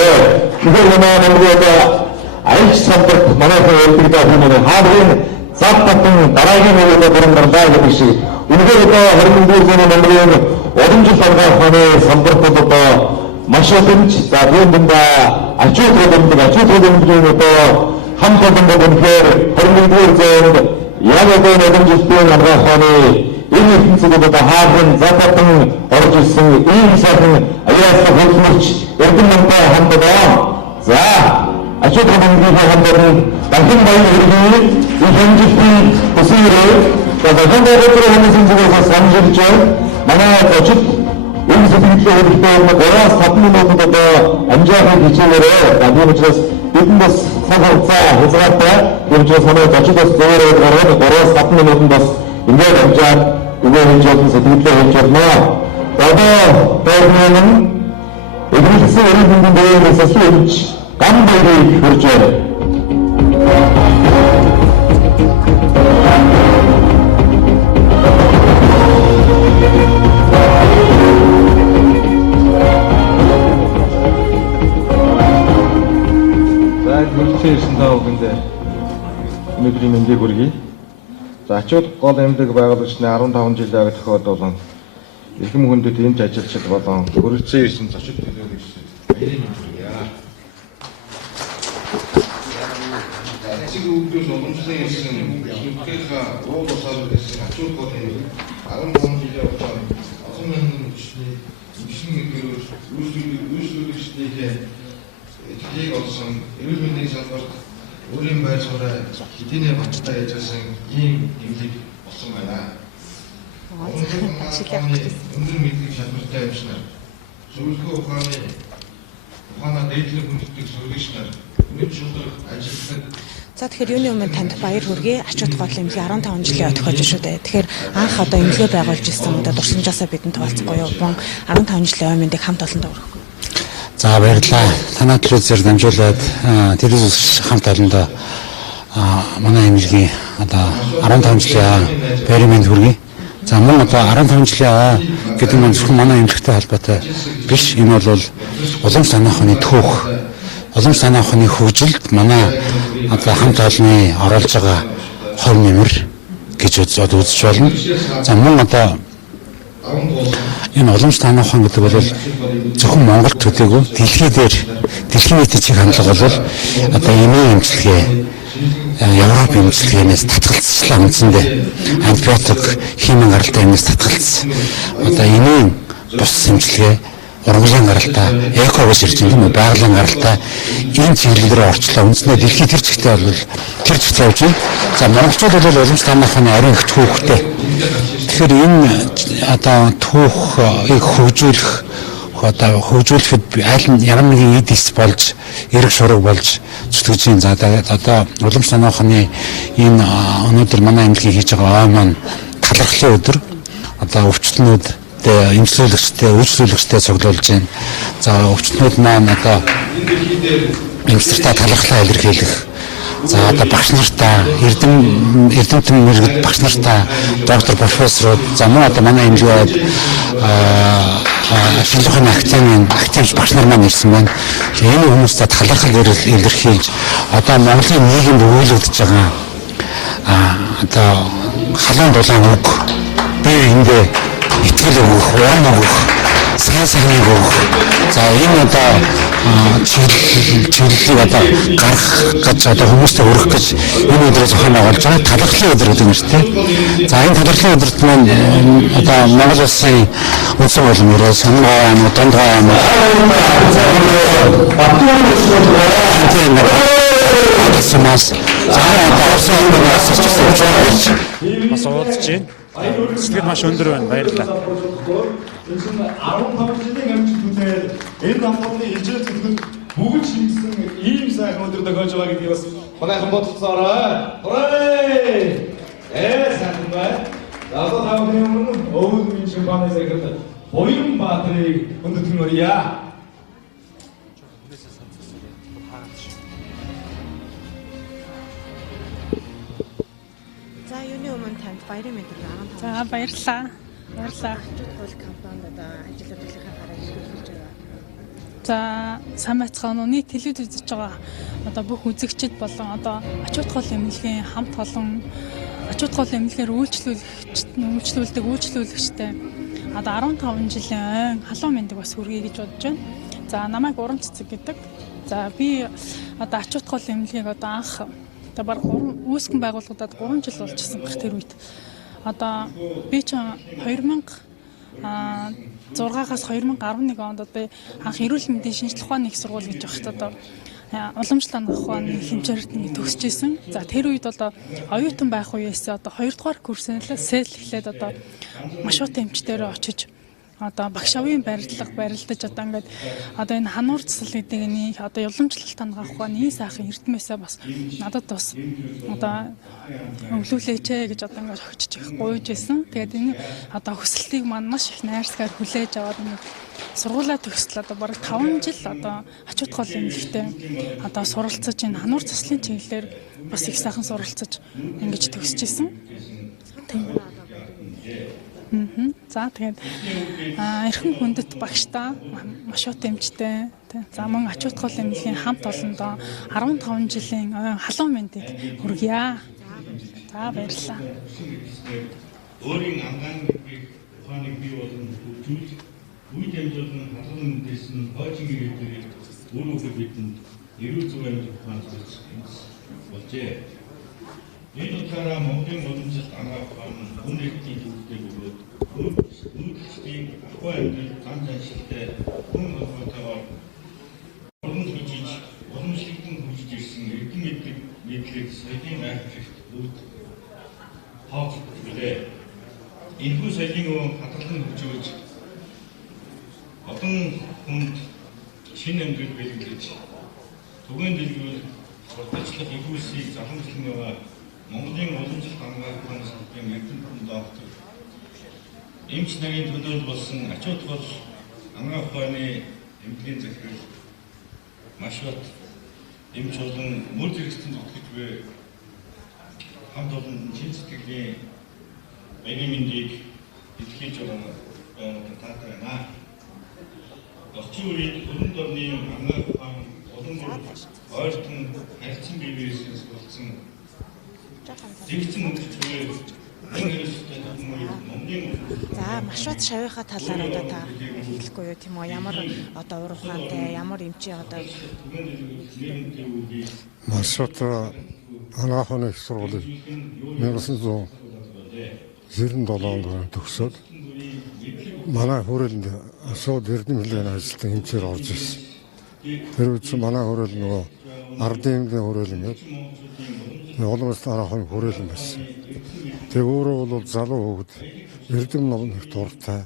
이걸 보면 우리가 알지 선택 만화서 열리다 보면 하루는 싹 같은 나라기 모여서 그런 건다 이것이 우리가 여러분들께서는 우리는 어딘지 상관없는 선택도 또 마셔든지 다 보는다 아주 들어본다 아주 들어본다 또 한번 보는 게 여러분들께서 야외도 어딘지 또 나가서니 이미 힘쓰고보다 하분 자타등 어르지승 이사등 아이라서 볼수있지 여러분들과 한번더 자 아주 들어본다 한번은 당신과의 우리 이 현지뿐 그 수위를 현대로 들어오는 선수에서 30점 манай зочид энэ сэтгэлээ өөртөө 3-5 минутанд одоо амжаахан хичээлээрээ тийм учраас бидэн бас цаг хугацаа хязгаартай тийм учраас манай зочид бас зөөрөө 3-5 минутанд бас ингээд амжаад үгээ хийж болно сэтгэлээ хийж болно. Одоо төгнөн эдгээрсэн өрийн хүндийн дээгээс асууж гам дээрийг хурж байна. Ирсэн таа бүхэндээ өнөөдрийн мэндийг хүргэе. За ачууд гол амьдаг байгуулагчны 15 жил авах тохиолдол болон эрхэм хүндэт энд ажиллагчид болон хүрэлцэн ирсэн зочид төлөөлөгч баярын мэнд хүргье. Ачиг өвдөж уламжлан ирсэн ихэнхийнхээ уул усаар ирсэн ачууд гол амьдаг 15 жилийн хугацаанд олон мянган хүчний үйлчлүүлэгчдийн эдгийг олсон эрүүл мэндийн салбарт өөрийн байр сууриа хэдийнэ баттай ажилласан ийм эмнэлэг болсон байна. Өндөр мэдлэг шалбартай эмчнэр, зөвлөгөө ухаанаа дээдлэг хүндэтгэх зөвлөгч нар өнөд шударга ажилладаг. За тэгэхээр юуны өмнө танд баяр хүргэе. Ачууд гол эмнэлэг 15 жилийн тохиолж шүү дээ. Тэгэхээр анх одоо эмнэлгээ байгуулж ирсэн одоо дурсамжаасаа бидэнд хуваалцахгүй юу? 15 жилийн өмнөд хамт олондоо өргөхгүй. За баярлалаа. Танай телевизээр дамжуулаад телевиз хамт олондоо манай эмнэлгийн одоо 15 жилийн баярын мэнд хүргэе. За мөн одоо 15 жилийн гэдэг нь зөвхөн манай эмнэлэгтэй холбоотой биш. Энэ бол улам санаа ухааны түүх, улам санаа ухааны хөгжилд манай одоо хамт олонны оруулж байгаа хов нэмэр гэж үзэж болно. За мөн одоо энэ уламж санаа ухаан гэдэг бол зөвхөн Монголд төдийгүй дэлхийн нийтийн чиг хандлага бол одоо эмийн эмчилгээ Европ эмчилгээнээс татгалцлаа үндсэндээ антибиотик химийн гаралтай юмнаас татгалцсан. Одоо эмийн бус эмчилгээ ургамлын гаралтай, эко гэж ирж байгаа юм уу? Байгалийн гаралтай энэ чиглэлээр орчлоо. Үндсэндээ дэлхийд тэр чигтээ бол тэр чигтээ явж байна. За монголчууд бол уламж санаа ухааны ариун их түүхтэй. Тэгэхээр энэ одоо түүхийг хөгжүүлэхэд аль ямар нэгэн эдис болж эрг шураг болж зүтгэж юм. За одоо уламж санаа ухааны энэ өнөөдөр манай эмнэлгийн хийж байгаа ой маань талархлын өдөр. Одоо өвчтнүүд үйлчлүүлэгчтэй цуглуулж байна. За өвчтнүүд маань одоо эмчнэртээ талархлаа илэрхийлэх. За одоо багш нартаа эрдэмтэн мэргэд багш нартаа доктор профессорууд за мөн одоо манай эмнэлгээд шинжлэх ухааны академийн активч багш нар маань ирсэн байна. Энэ хүмүүстэй талархал илэрхийлж одоо Монголын нийгэмд өгүүлэгдэж байгаа одоо халуун дулаан үг бие эндээ итгэл өгөх, уян өгөх, сайн сайныг өгөх. За энэ одоо чиглэлийг одоо гарах гэж одоо хүмүүстээ өргөх гэж энэ өдрөө зохион байгуулж байгаа талархлын өдөр гэдэг нэртэй. За энэ талархлын өдөрт маань одоо Монгол улсын үндсэн боловсрол, сонгоо аймаг, дундгой аймаг Самас бас уулзж байна. Сэтгэл маш өндөр байна. Баярлалаа. Энэ 15 жилийн амжилт хүлээл энэ намхны ижил зүтгэл бүгд шингэсэн ийм сайхан өдөр тохиолж байгаа гэдгийг бас манайхан бодцоорой. Сайхан байна. Одоо тавхны өмнө өвөл минь шимбаны зэрэгт Буян Баатрыг өндөтгөн өрье. За юуны өмнө танд баярын мэнд хүргэе. За баярлалаа. Баярлалаа. Гол компанид одоо ажил хөдөлгөөний хараа илэрхийлж байгаа. За сайн байцгаана уу? Нийт телевиз үзэж байгаа одоо бүх үзэгчид болон одоо ачууд гол эмнэлгийн хамт олон ачууд гол эмнэлгээр үйлчлүүлэгчтэй одоо 15 жилийн халуун мэндийг бас хүргэе гэж бодож байна. За намайг Уран Цэцэг гэдэг. За би одоо ачууд гол эмнэлгийг одоо анх одоо баг үүсгэн байгуулагдаад 3 жил болчихсон баг тэр үед. Одоо би ч 2006-аас 2011 онд одоо анх эрүүл мэндийн шинжлэх ухааны их сургууль гэж багт одоо уламжлалт хангах ухааны хэмжээнд төгсөж исэн. За тэр үед одоо оюутан байх үеэс одоо 2 дугаар курсээс эхлээд одоо Масств эмчтэрээ очиж одоо багш авийн барилдаж одоо ингээд одоо энэ хануур засал гэдэг нэг одоо уламжлалт хангах ухааны сайхан эрдмээсээ бас надад бас одоо өвлүүлээч гэж одоо ингээд огчж их гуйж исэн. Тэгээд энэ одоо хүсэлтийг маань маш их найрсгаар хүлээж аваад ингээд сургуулаа төгсөл одоо бараг 5 жил одоо ач холбогдол эмнэлэгтээ одоо суралцаж энэ хануур заслын чиглэлээр бас их сайхан суралцаж ингэж төгсөж исэн. За тэгээд эрхэм хүндэт багштай Масств эмчтэй за мөн ач холбогдол эмнэлгийн хамт олондоо 15 жилийн халуун мэндийг хүргье. За баярлалаа. Өөрийн ангаан ухааныг бий болгон хөгжүүлж үе дамжуулан халуун мэндээс нь хойчин ирээдүйд өөрөө бидэнд эрүүл зөв амьдрах ухаан болжээ. Энэ утгаараа Монголын уламжлалт хангах ухаан хүн эрхтний төвтэй бөгөөд нүүдэлчдийн ахуй амьдрал зам заншилтай хүн холбоотойгоор уран хөгжиж, уламжлалтын хөгжиж ирсэн эрдэм мэдлэг соёлын гайхалт үүд хаалцлээ. Энэхүү соёлын хадгалан хөгжүүлж олон хүнд шинэ амьдрал бэлгэлж түгээн дэлгүүр сурталчлах ихүүлсийг заламжлан яваа Монголын уламжлалт хангах ухааны салбарын эрдэмтэн доктор эмч нарийн төлөөлөл болсон ач холбогдол хангах ухааны эмнэлгийн захирал Масств эмч болон мөр зэрэгцэн зүтгэж буй хамт олон чин сэтгэлийн баярын мэндийг илэрхийлж байгаа таатай байна. Орчин үед өрөнд орны хангах ухаан олон ойртон харьцан бие биесээс болсон зэгцэн хөгжиж буй За Масств шавийнхаа талаар одоо та хэлэхгүй юу тийм үү? Ямар одоо ур ухаантай, ямар эмчи одоо Масств анагаах ухааны их сургуулийг 1997 онд төгсөөд манай хүрээлэнд шууд эрдэмтлийн ажилтан эмчээр орж ирсэн. Тэр үед манай хүрээлэн нөгөө ардын эмнэлгийн хүрээлэн гээд уламжлалт анагаах ухааны хүрээлэн байсан. Тэг өөрөө бол залуу хөвгд эрдэм номных дуртай.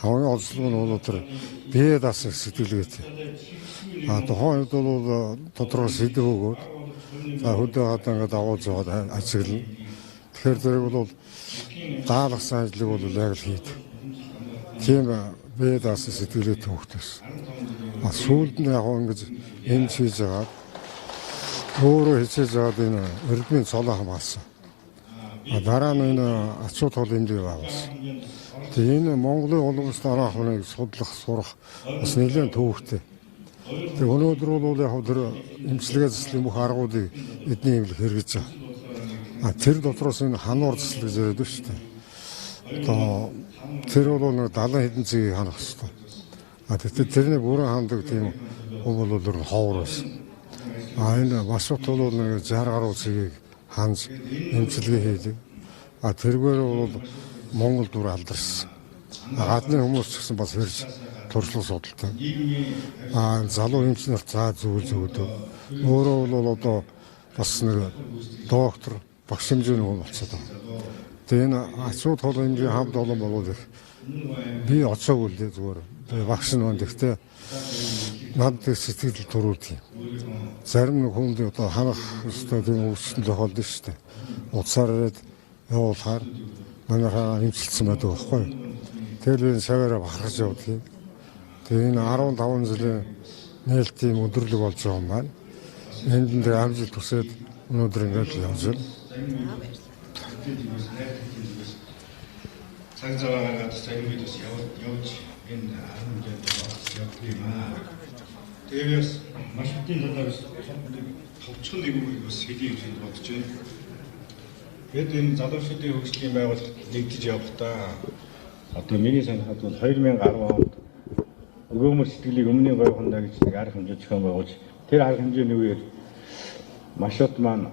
Хамгийн онцлог нь бол тэр бие даасан сэтгэлгээтэй. Тухайн үед бол тодорхой сэдв өгөөд хөдөө хадаа ингээд агуулж яваад ажиглана. Тэгэхээр зэрэг бол даалгасан ажлыг бол яг л хийдэг. Тийм бие даасан сэтгэлгээтэй хөвгтэйс. Сүүлд нь яг ингэж энэ хийж байгаа өөрөө хичээж аваад энэ эрдмийн цолоо хамгаалсан. Дараа нь энэ ач холбогдол эмнэлэг байгуулсан. Тэгээ энэ Монголын уламжлалт анагаах ухааныг судлах, сурах бас нэлээд төвөгтэй. Тэгээ өнөөдөр бол яг тэр эмчилгээ заслын бүх аргуудыг эдний эмнэлэг хэрэгжиж байгаа. Тэр дотроос энэ хануур засал гэж яриад байна шүү дээ. Одоо тэр бол нэг 70 хэдэн цэгийг ханах хэрэгтэй. Тэгтээ тэрний бүрэн хандаг тийм хүн бол өөр ховор байсан. Энэ Масств бол нэг 60 гаруй цэгийг ханж эмчилгээ хийдэг. Тэргээр бол Монгол дүр алдарсан. Гадны хүмүүс ч гэсэн бас хэрж туршлага судалтай. Залуу эмч нарт заа зөвлөдөө. Өөрөө бол одоо бас нэг доктор багш хэмжээний хүн болцоод байна. Тэгээ энэ ач холбогдол эмнэлгийн хамт олон болоод их би оцоогүй л дээ зүгээр. Багш нь байна. Гэхдээ надад сэтгэл төрүүлдэг юм. Зарим нэг хүнд одоо ханах өстой тийм өвчтөн тохиолдсон шүү дээ. Утсаар ирээд явуулахаар манайхаа эмчилсэн байдаг байхгүй. Тэгэл би шаваараа бахарж явдаг. Тэгээ энэ 15 жилийн нээлтийн өдөрлөг болж байгаа юм байна. Энд нь амжилт төсөөд өнөөдөр ингээд явж байна. Цаг зав гаргаад цаг үед бас явж энэ 10 жил явдаг юм аа. Тэгээс Масств-ийн талаас товчхон нэг үг бас хэлье гэж бодож байна. Бид энэ залуучуудын хөгжлийн байгууллагт нэгдэж явахдаа одоо миний санахад бол 2010 онд өгөөмөр сэтгэлийг өмнө гой хондоо гэж нэг арга хэмжээ зохион байгуулж тэр арга хэмжээний үеэр Масств маань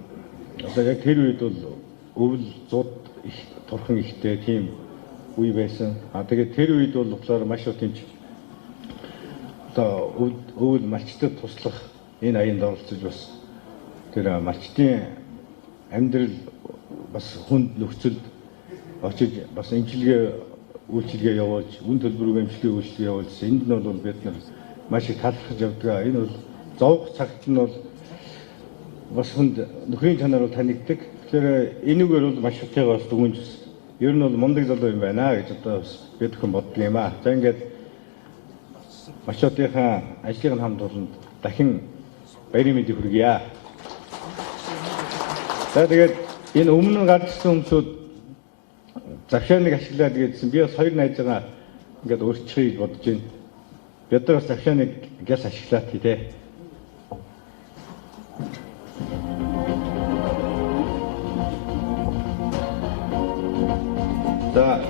одоо яг тэр үед бол өвөл зуд их турхан ихтэй тийм үе байсан. Тэгээд тэр үед бол болохоор Масств тэмч одоо өвөл малчтад туслах энэ аянд оролцож бас тэр малчтын амьдрал бас хүнд нөхцөлд очиж бас эмчилгээ үйлчилгээ явуулж, үн төлбөрөөр эмчилгээ үйлчилгээ явуулж, энд нь бол бид нар маш их талархаж явдаг. Энэ бол зовх цагт нь бол бас хүнд нөхрийн чанар бол танигддаг. Тэгэхээр энэгээр бол маш ихтэйгээ бас дүгнж ер нь бол мундаг залуу юм байна гэж одоо бас бид хүн боддог юм аа. За ингээд Масств-ийнхаа ажлын хамт олонд дахин баярын мэндийг хүргье. За тэгээд энэ өмнө гарчсан хүмүүсүүд завшааныг ашиглаад гэдсэн. Би бас хоёр найзгаа ингээд өөрчлөхийг бодож байна. Бид нар бас завшааныг гяс ашиглаад тий. За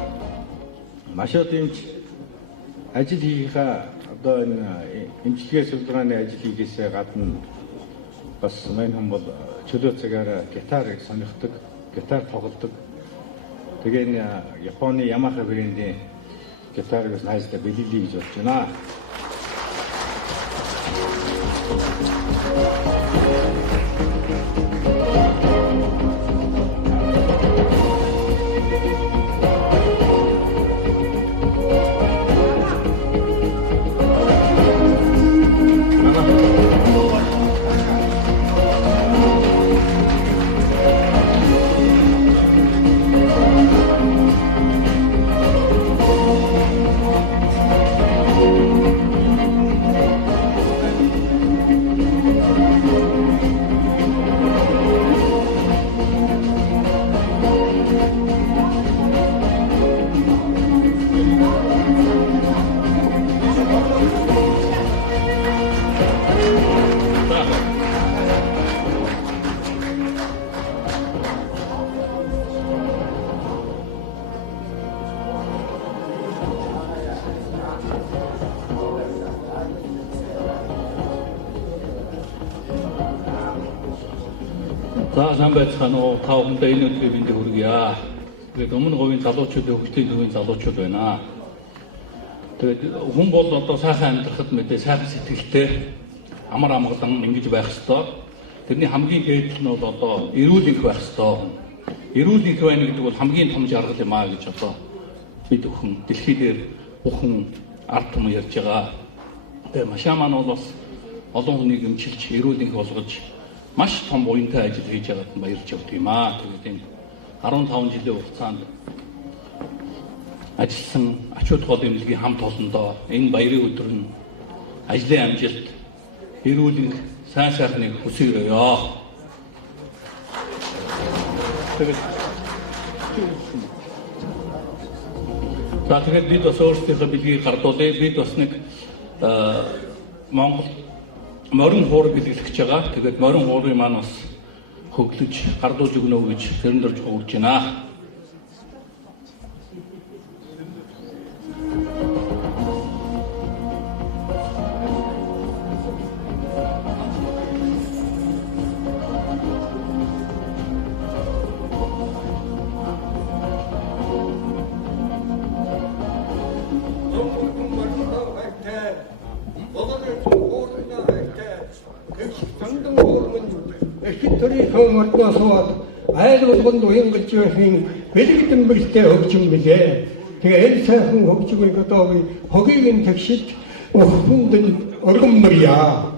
Масств-ийн ажил хийхээ одоо энэ эмчилгээ судалгааны ажил хийхээсээ гадна бас мань хүн бол чөлөө цагаараа гитарыг сонирхдаг, гитар тоглодог. Тэгээ энэ Японы Ямаха брэндийн гитарыг бас найздаа бэлгэлье гэж бодож байна. За сайн байцгаана уу? Та бүхэндээ энэ өдрийн мэндийг хүргье. Тэгээд өмнө говийн залуучууд, хөгжлийн төвийн залуучууд байна. Тэгээд хүн бол одоо сайхан амьдрахад мэдээ сайхан сэтгэлтэй амар амгалан ингэж байх ёстой. Тэрний хамгийн дээд нь бол одоо эрүүл энх байх ёстой. Эрүүл энх байна гэдэг бол хамгийн том жаргал юм аа гэж одоо бид бүхэн дэлхий дээр бүхэн ард түмэн ярьж байгаа. Тэгээд машаа маань бол бас олон хүнийг эмчилж эрүүл энх болгож маш том буянтай ажил хийж байгаад баярлж явдаг юм аа. Тэгээд энэ 15 жилийн хугацаанд ажилласан ач холбогдол эмнэлгийн хамт олондоо энэ баярын өдөр нь ажлын амжилт, эрүүл энх, сайн сайхныг хүсье. Тэгээд бид бас өөрсдийнхөө бэлгийг гардуулъя. Бид бас нэг Монгол морин хуур бэлгэлж байгаа. Тэгээд морин хуурын маань бас хөглөж, гардуулж өгнө гэж тэрэн дөрж гуйж байна. Ордноосоод айл болгонд уянгалж байхын бэлэгдэн бэлтэй хөгжим билээ. Тэгээ энэ сайхан хөгжмийг одоо хогийг нь тэгшиж хүнд өргөммөрья.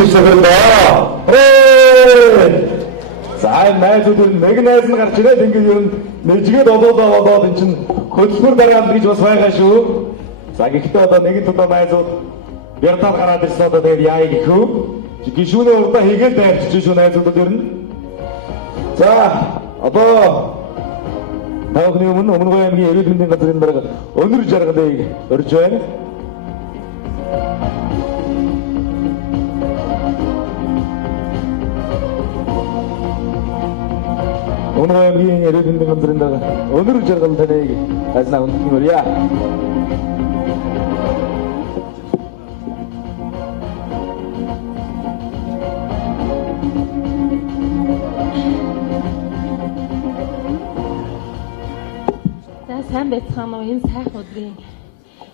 шивсэхэндээ. За энэ найзууд нэг найз нь гарч ирээд ингээд юу нэжгээд болоод эн чинь хөдөлмөр дараалал гэж бас байгаа шүү. За гэхдээ одоо нэгэн төлөө найзууд бярдаар гараад ирсэн одоо тэгээд яая гэхүү. Гишүүнээ урдаа хийгээд дайрчих шүү найзуудад ер нь. За одоо Таахны өмнө аймгийн эрүүл мэндийн газрын дарга өнөр жаргалыг өрж байна. Өнөр аймгийн эрүүл мэндийн газрын дарга өнөр жаргал таныг хайснаа хүндэмэрье. Сайн байцгаана уу энэ сайхан өдрийн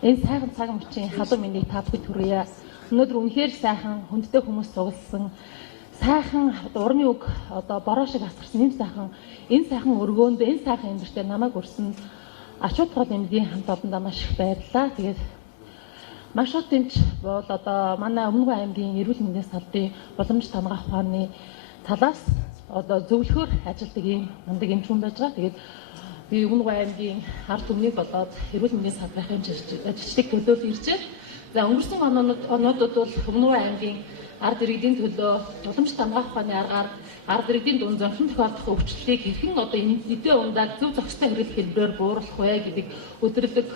энэ сайхан цаг мөчийн халуун мэндийг та бүхэнд хүргье. Өнөөдөр үнэхээр сайхан хүндтэй хүмүүс цугласан сайхан урмын үг одоо бороо шиг асгарсан юм сайхан энэ сайхан өргөөнд энэ сайхан өндөртөө намайг өрсөн Ачууд гол эмнэлгийн хамт олондоо маш их баярлалаа. Тэгээд маш их тэмч бол одоо манай Өмнөг аймгийн эрүүл мэндийн салбарын боломж тамгаах ухааны талаас одоо зөвлөхөр ажилладаг юм мундаг эмчүүн байж байгаа. Тэгээд би Өмнөг аймгийн ард түмнийг болоод эрүүл мэндийн салбарын ажилчдыг төлөөлж ирж байна. За өнгөрсөн онуудад бол Өмнөг аймгийн ард иргэдийн төлөө уламж тамгаах ухааны аргаар ард иргэдийн дунд зовлон тохиолдох өвчлөлийг хэрхэн одоо эдийн ундааг зөв зохистой хэрэглэх хэлбэрээр бууруулах вэ гэдэг өдөрлөг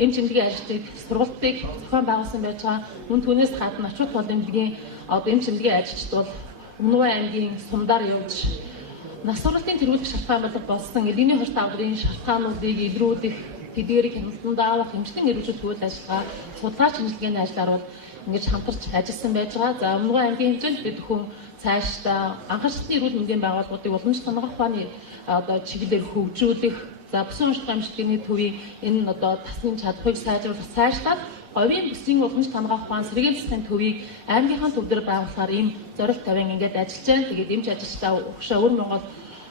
эм чимлэгийн ажилтныг сургалтыг зохион байгуулсан байж байгаа. Мөн түүнээс гадна Ачууд гол эмнэлгийн одоо эм чимлэгийн ажилчид бол Өмнөг аймгийн сумдаар явж нас сургалтын тэргүүлэх шалтгаан болсон иргэний хорт авдрын шалтгаануудыг илрүүлэх гэдгээрийг хяналтан даавах эмчтэн эрүүжүүлэх үйл ажиллагаа судалгаа шинжилгээний ажлаар бол ингэж хамтарч ажилласан байж байгаа. За Өмнөг аймгийн хэмжээнд бид хүн цаашдаа анхан шатны эрүүл мэндийн байгууллагуудыг уламж тамгаах ухааны одоо чиглэлээр хөгжүүлэх, за бүсэн уншилгаа эмчилгээний төвийн энэ одоо тасны чадхыг сайжруулах, цаашлаад говийн бүсийн уламж тамгаах ухаан сэргийн засгийн төвийг аймгийнхаа төвдөр байгуулахаар ийм зорилт тавин ингээд ажиллаж байна. Тэгээд эмч ажилчдаа өгшөө өвөр Монгол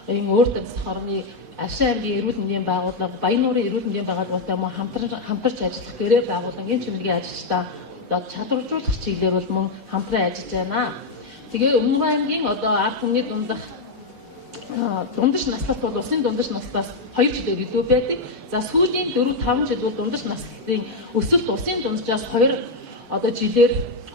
ийм өөртөө хорны Ашаа аймгийн эрүүл мэндийн байгууллага, Баянуурын эрүүл мэндийн байгууллагатай мөн хамтарч ажиллах гэрээ байгууллага эм чимлэгийн ажилчдаа чадваржуулах чиглэлээр бол мөн хамтран ажиллаж байна. Тэгээ Өмнөг аймгийн одоо ард түмний дундах дундаж наслалт бол усын дундаж наслаас 2 жилээр илүү байдаг. За сүүлийн 4-5 жил бол дундаж наслалтын өсөлт усын дунджаас 2 одоо жилээр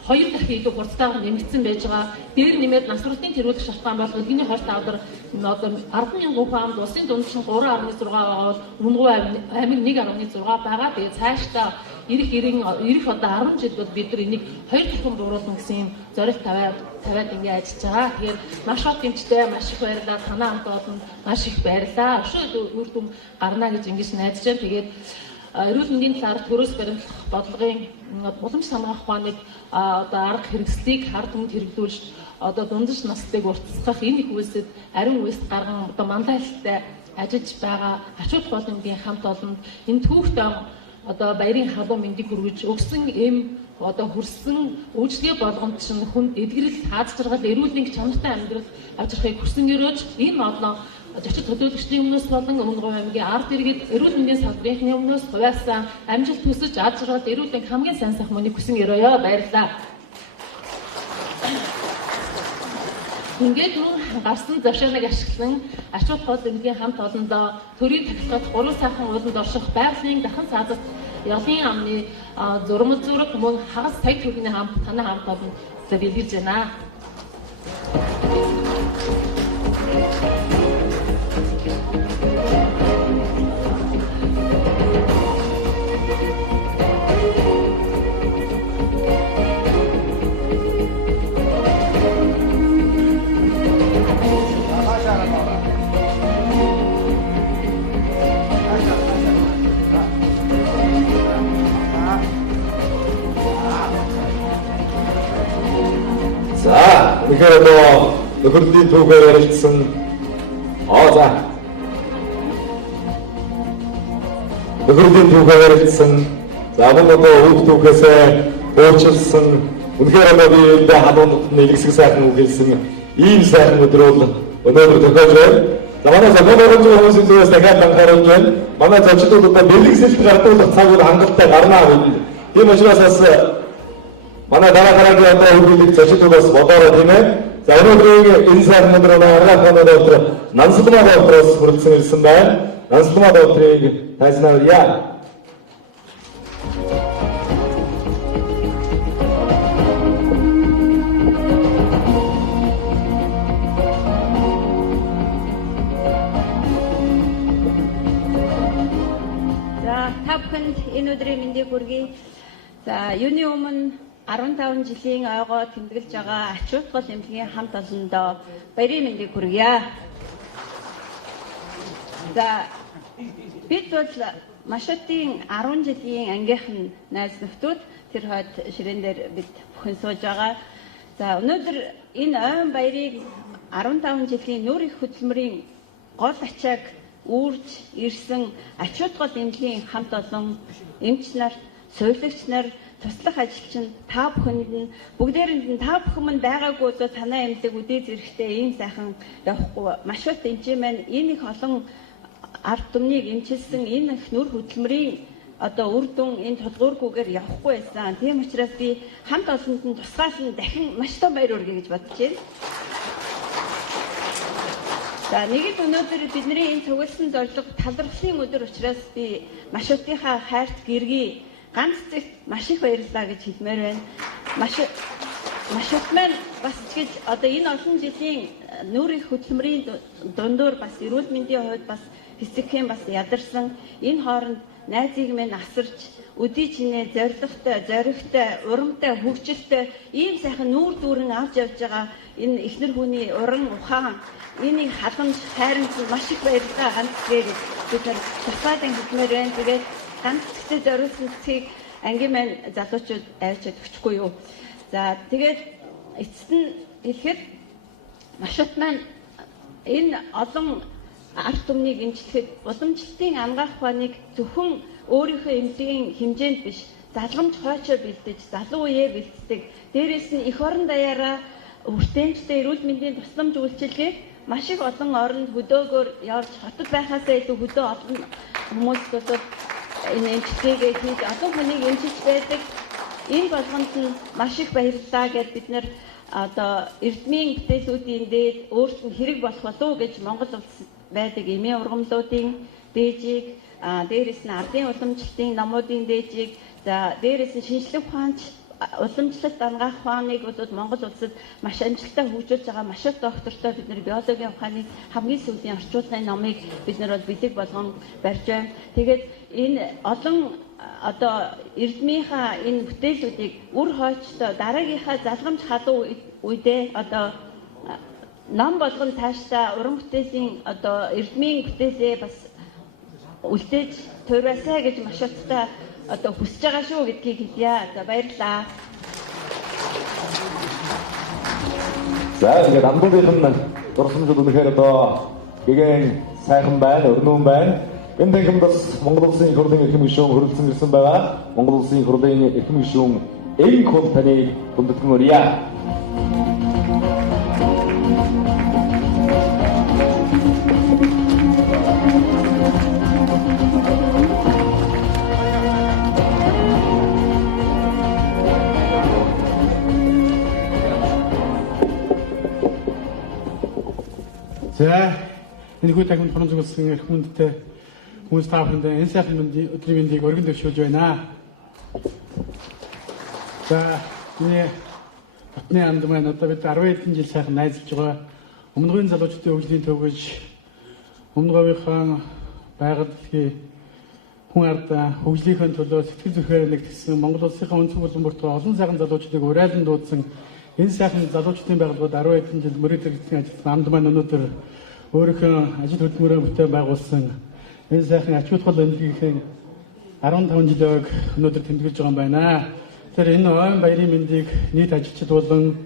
2 дахин илүү хурцтайгаар нэмэгдсэн байж байгаа. Дээр нэмээд насралтын тэргүүлэх шалтгаан бол өдгөний хорт авдар одоо 10,000 хүнд улсын дундч нь 3.6 байгаа бол Өмнөг аймаг 1.6 байгаа. Тэгээ цаашдаа ирэх одоо 10 жил бол бид нар энийг 2 дахин бууруулна гэсэн юм зорилт тавиад ингэ ажиллаж байгаа. Тэгэхээр маш их гэмчтэй маш их баярлалаа. Танаа хамт олон маш их баярлалаа. Өшөө үр дүн гарна гэж ингэж найдаж байна. Тэгээд эрүүл мэндийн талаар төрөөс баримтлах бодлогын уламж тамгаах ухааныг одоо арга хэрэгслийг ард түмэнд хэрэглүүлж одоо дундаж наслыг уртасгах энэ их үйлсэд ариун үйлс гарган одоо манлайлалтай ажиллаж байгаа Ачууд гол эмнэлгийн хамт олонд энэ түүхтэй одоо баярын халуун мэндийг хүргэж өгсөн эм одоо хүрсэн үйлчлэгээ болгонд чинь хүн эдгэрэл хаад жаргал эрүүл мэндийн чанартай амьдрал авчрахыг хүсэн өрөөж энэ олон зочид хөдөөлөгчдийн өмнөөс болон Өмнөг аймгийн ард иргэд эрүүл мэндийн салбарын өмнөөс хуваасан амжилт хүсэж ад жаргал эрүүл мэндийн хамгийн сайн сайхан мөнийг хүсэн өрөөё. Баярлалаа. Ингээд мөн гарсан зочиныг ашиглан Ачууд гол эмнэлгийн хамт олондоо төрийн тахилгад 3 сайхан ууланд орших байгалийн дахин цаазат ялын амны зураг мөн хагас сая төгрөгийн хамт танай хамт олонд бэлгэлж байна. За тэгэхээр одоо нөхөрлөлийн түүхээр ярилцсан за нөхөрлөлийн түүхээр ярилцсан за одоо өв түүхээсээ өөрчилсөн үнэхээр одоо би энэ халуунд нэлгсэг сайхан үг хэлсэн ийм сайхан өдрөөр өнөөдөр тохиож байна. За манай зөвхөн хүмүүсийн зүгээс дахиад анхааруулж байна. Манай зочдууд одоо бэлэг сэлбэг гардуулах цаг үе хангалттай гарнаа гэдэг. Тийм учраас бас манай дараагийн одоо хөгжүүлэлт зочдоос бодороо тийм ээ. За өнөөдрийн энэ сайхан өдрөөр агаахны доктор Нансалмаа доктороос хүрэлцэн ирсэн байна. Нансалмаа докторыг тайзнавья. Та бүхэнд энэ өдрийн мэндийг хүргэе. За, юуны өмнө 15 жилийн ойгоо тэмдэглэж байгаа ачуут гол эмнэлгийн хамт олондоо баярын мэндийг хүргье. За, бид бол Masstv-ийн 10 жилийн ангийнхан найз нөхдүүд тэр хойд ширээн дээр бид бүхэн сууж байгаа. За, өнөөдөр энэ ойн баярыг 15 жилийн нүр их хөдөлмөрийн гол ачааг үрж ирсэн ачуут гол эмнэлгийн хамт олон эмч нар, суйлагч нар, туслах ажилчин та бүхэнд нь бүгдээрэнд нь та бүхэн мань байгаагүй бол танай эмнэлэг үдээ зэрэгтэй ийм сайхан явахгүй Masstv эмчээ маань энэ их олон ард түмнийг эмчилсэн энэ их нүр хөдөлмөрийн одоо үр дүн энэ тулгуургүйгээр явахгүй байсан. Тийм учраас би хамт олонд нь тусгаалan дахин маш том баяр хүргэе гэж бодож байна. За нэгд өнөөдөр бидний энэ цугласан зорилго талархлын өдөр учраас би Masstv-ийнхаа хайрт гэргий ганц зэгт маш их баярлалаа гэж хэлмээр байна. Masstv маань бас гэж одоо энэ олон жилийн нүр их хөдөлмөрийн дундуур бас эрүүл мэндийн хувьд бас хэсэгхэн бас ядарсан энэ хооронд найзыг минь асарч өдий чинээ зоригтой, урамтай, хөгжилтэй ийм сайхан нүүр дүүрэн авч явж байгаа энэ эхнэр хүний уран ухаан энийг халамж хайрамсан маш их баярлалаа ганцгээ гэж бид нар тусгайлан хэлмээр байна. Тэгээд ганц зэгтээ зориулсан цэцгийг ангийн маань залуучууд авчиад өчгүй юу. За тэгээд эцэст нь хэлэхэд Masstv маань энэ олон ард түмнийг эмчлэхэд уламжлалтын ангаах ухааныг зөвхөн өөрийнхөө эмнэлгийн хэмжээнд биш залгамж хойчоо бэлдэж залуу үеэ бэлддэг. Дээрээс нь эх орон даяараа хүртээмжтэй эрүүл мэндийн тусламж үйлчилгээг маш их олон оронд хөдөөгөөр явж хотод байхаасаа илүү хөдөө олон хүмүүс бол энэ эмчилгээгээ хийж олон хүнийг эмчилж байдаг. Энэ болгонд нь маш их баярлалаа гэж бид нэр одоо эрдмийн бүтээлүүдийн дээд өөрт нь хэрэг болох болов гэж Монгол улс байдаг эмийн ургамлуудын дээжийг дээрээс нь ардын уламжлалтын номуудын дээжийг за дээрээс нь шинжлэх ухаанч уламжлалт ангаах ухааныг бол Монгол улсад маш амжилттай хөгжүүлж байгаа Masstv доктортой бид нэр биологийн ухааны хамгийн сүүлийн орчуулгын номыг бид нар бол бэлэг болгон барьж байна. Тэгээд энэ олон одоо эрдмийнхаа энэ бүтээлүүдийг үр хойчтой дараагийнхаа залгамж халуун үедээ одоо ном болгон цаашдаа уран бүтээлийн одоо эрдмийн бүтээлээ бас үлдээж туйраасаа гэж Masstv-тай одоо хүсэж байгаа шүү гэдгийг хэлье. За баярлалаа. За ингээд амдуудын дурсамжууд үнэхээр одоо гэгэн сайхан байна, өрнөн байна. Энэ тэнгим бас Монгол Улсын их хурлын эрхэм гишүүн хөрөлцөн ирсэн байгаа. Монгол Улсын их хурлын эрхэм гишүүн Эвик хол таныг хүндэтгэн өрье. За энэ хүү тагмын хоног болсон эрх хүндтэй хүмүүс та бүхэндээ энэ сайхан өдрийн мэндийг өргөн дэвшүүлж байна. За энэ батны амд маань одоо бид 10 хэдэн жил сайхан найзалж байгаа. Өмнөгийн залуучдын хөгжлийн төв гэж өмнө говийнхаа байгууллагын хүн ардаа хөгжлийнхээ төлөө сэтгэл зүхээр нэгтгэсэн Монгол улсынхаа өнцөг болон бүртгөө олон сайхан залуучдыг урайлан дуудсан энэ сайхан залуучдын байгууллагууд 10 хэдэн жил мөрөд хэрэгцээ ажилласан амд маань өнөөдөр өөрийнхөө ажил хөдөлмөрөө бүтээн байгуулсан энэ сайхан ачуут гол эмнэлгийн 15 жилийг өнөөдөр тэмдэглэж байгаа юм байна. Тэр энэ ойн баярын мэндийг нийт ажилчид болон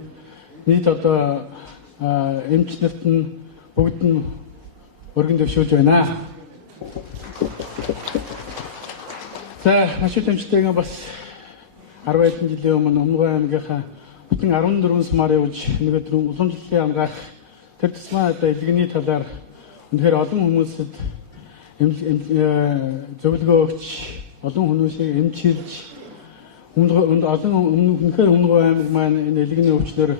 нийт одоо эмчнэрт нь бүгд нь өргөн дэвшүүлж байна. За Masstv эмчтэйгээ бас 10 хэдэн жилийн өмнө Өмнөгийн аймгийнхаа бүтэн 14 сумаар явж нэг өдөр уламжлалын ангаах тэр тусмаа одоо илгэний талаар үнэхээр олон хүмүүсэд зөвлөгөө өгч олон хүмүүсийг эмчилж үнэхээр Өмнөг аймаг маань энэ элэгний өвчлөөр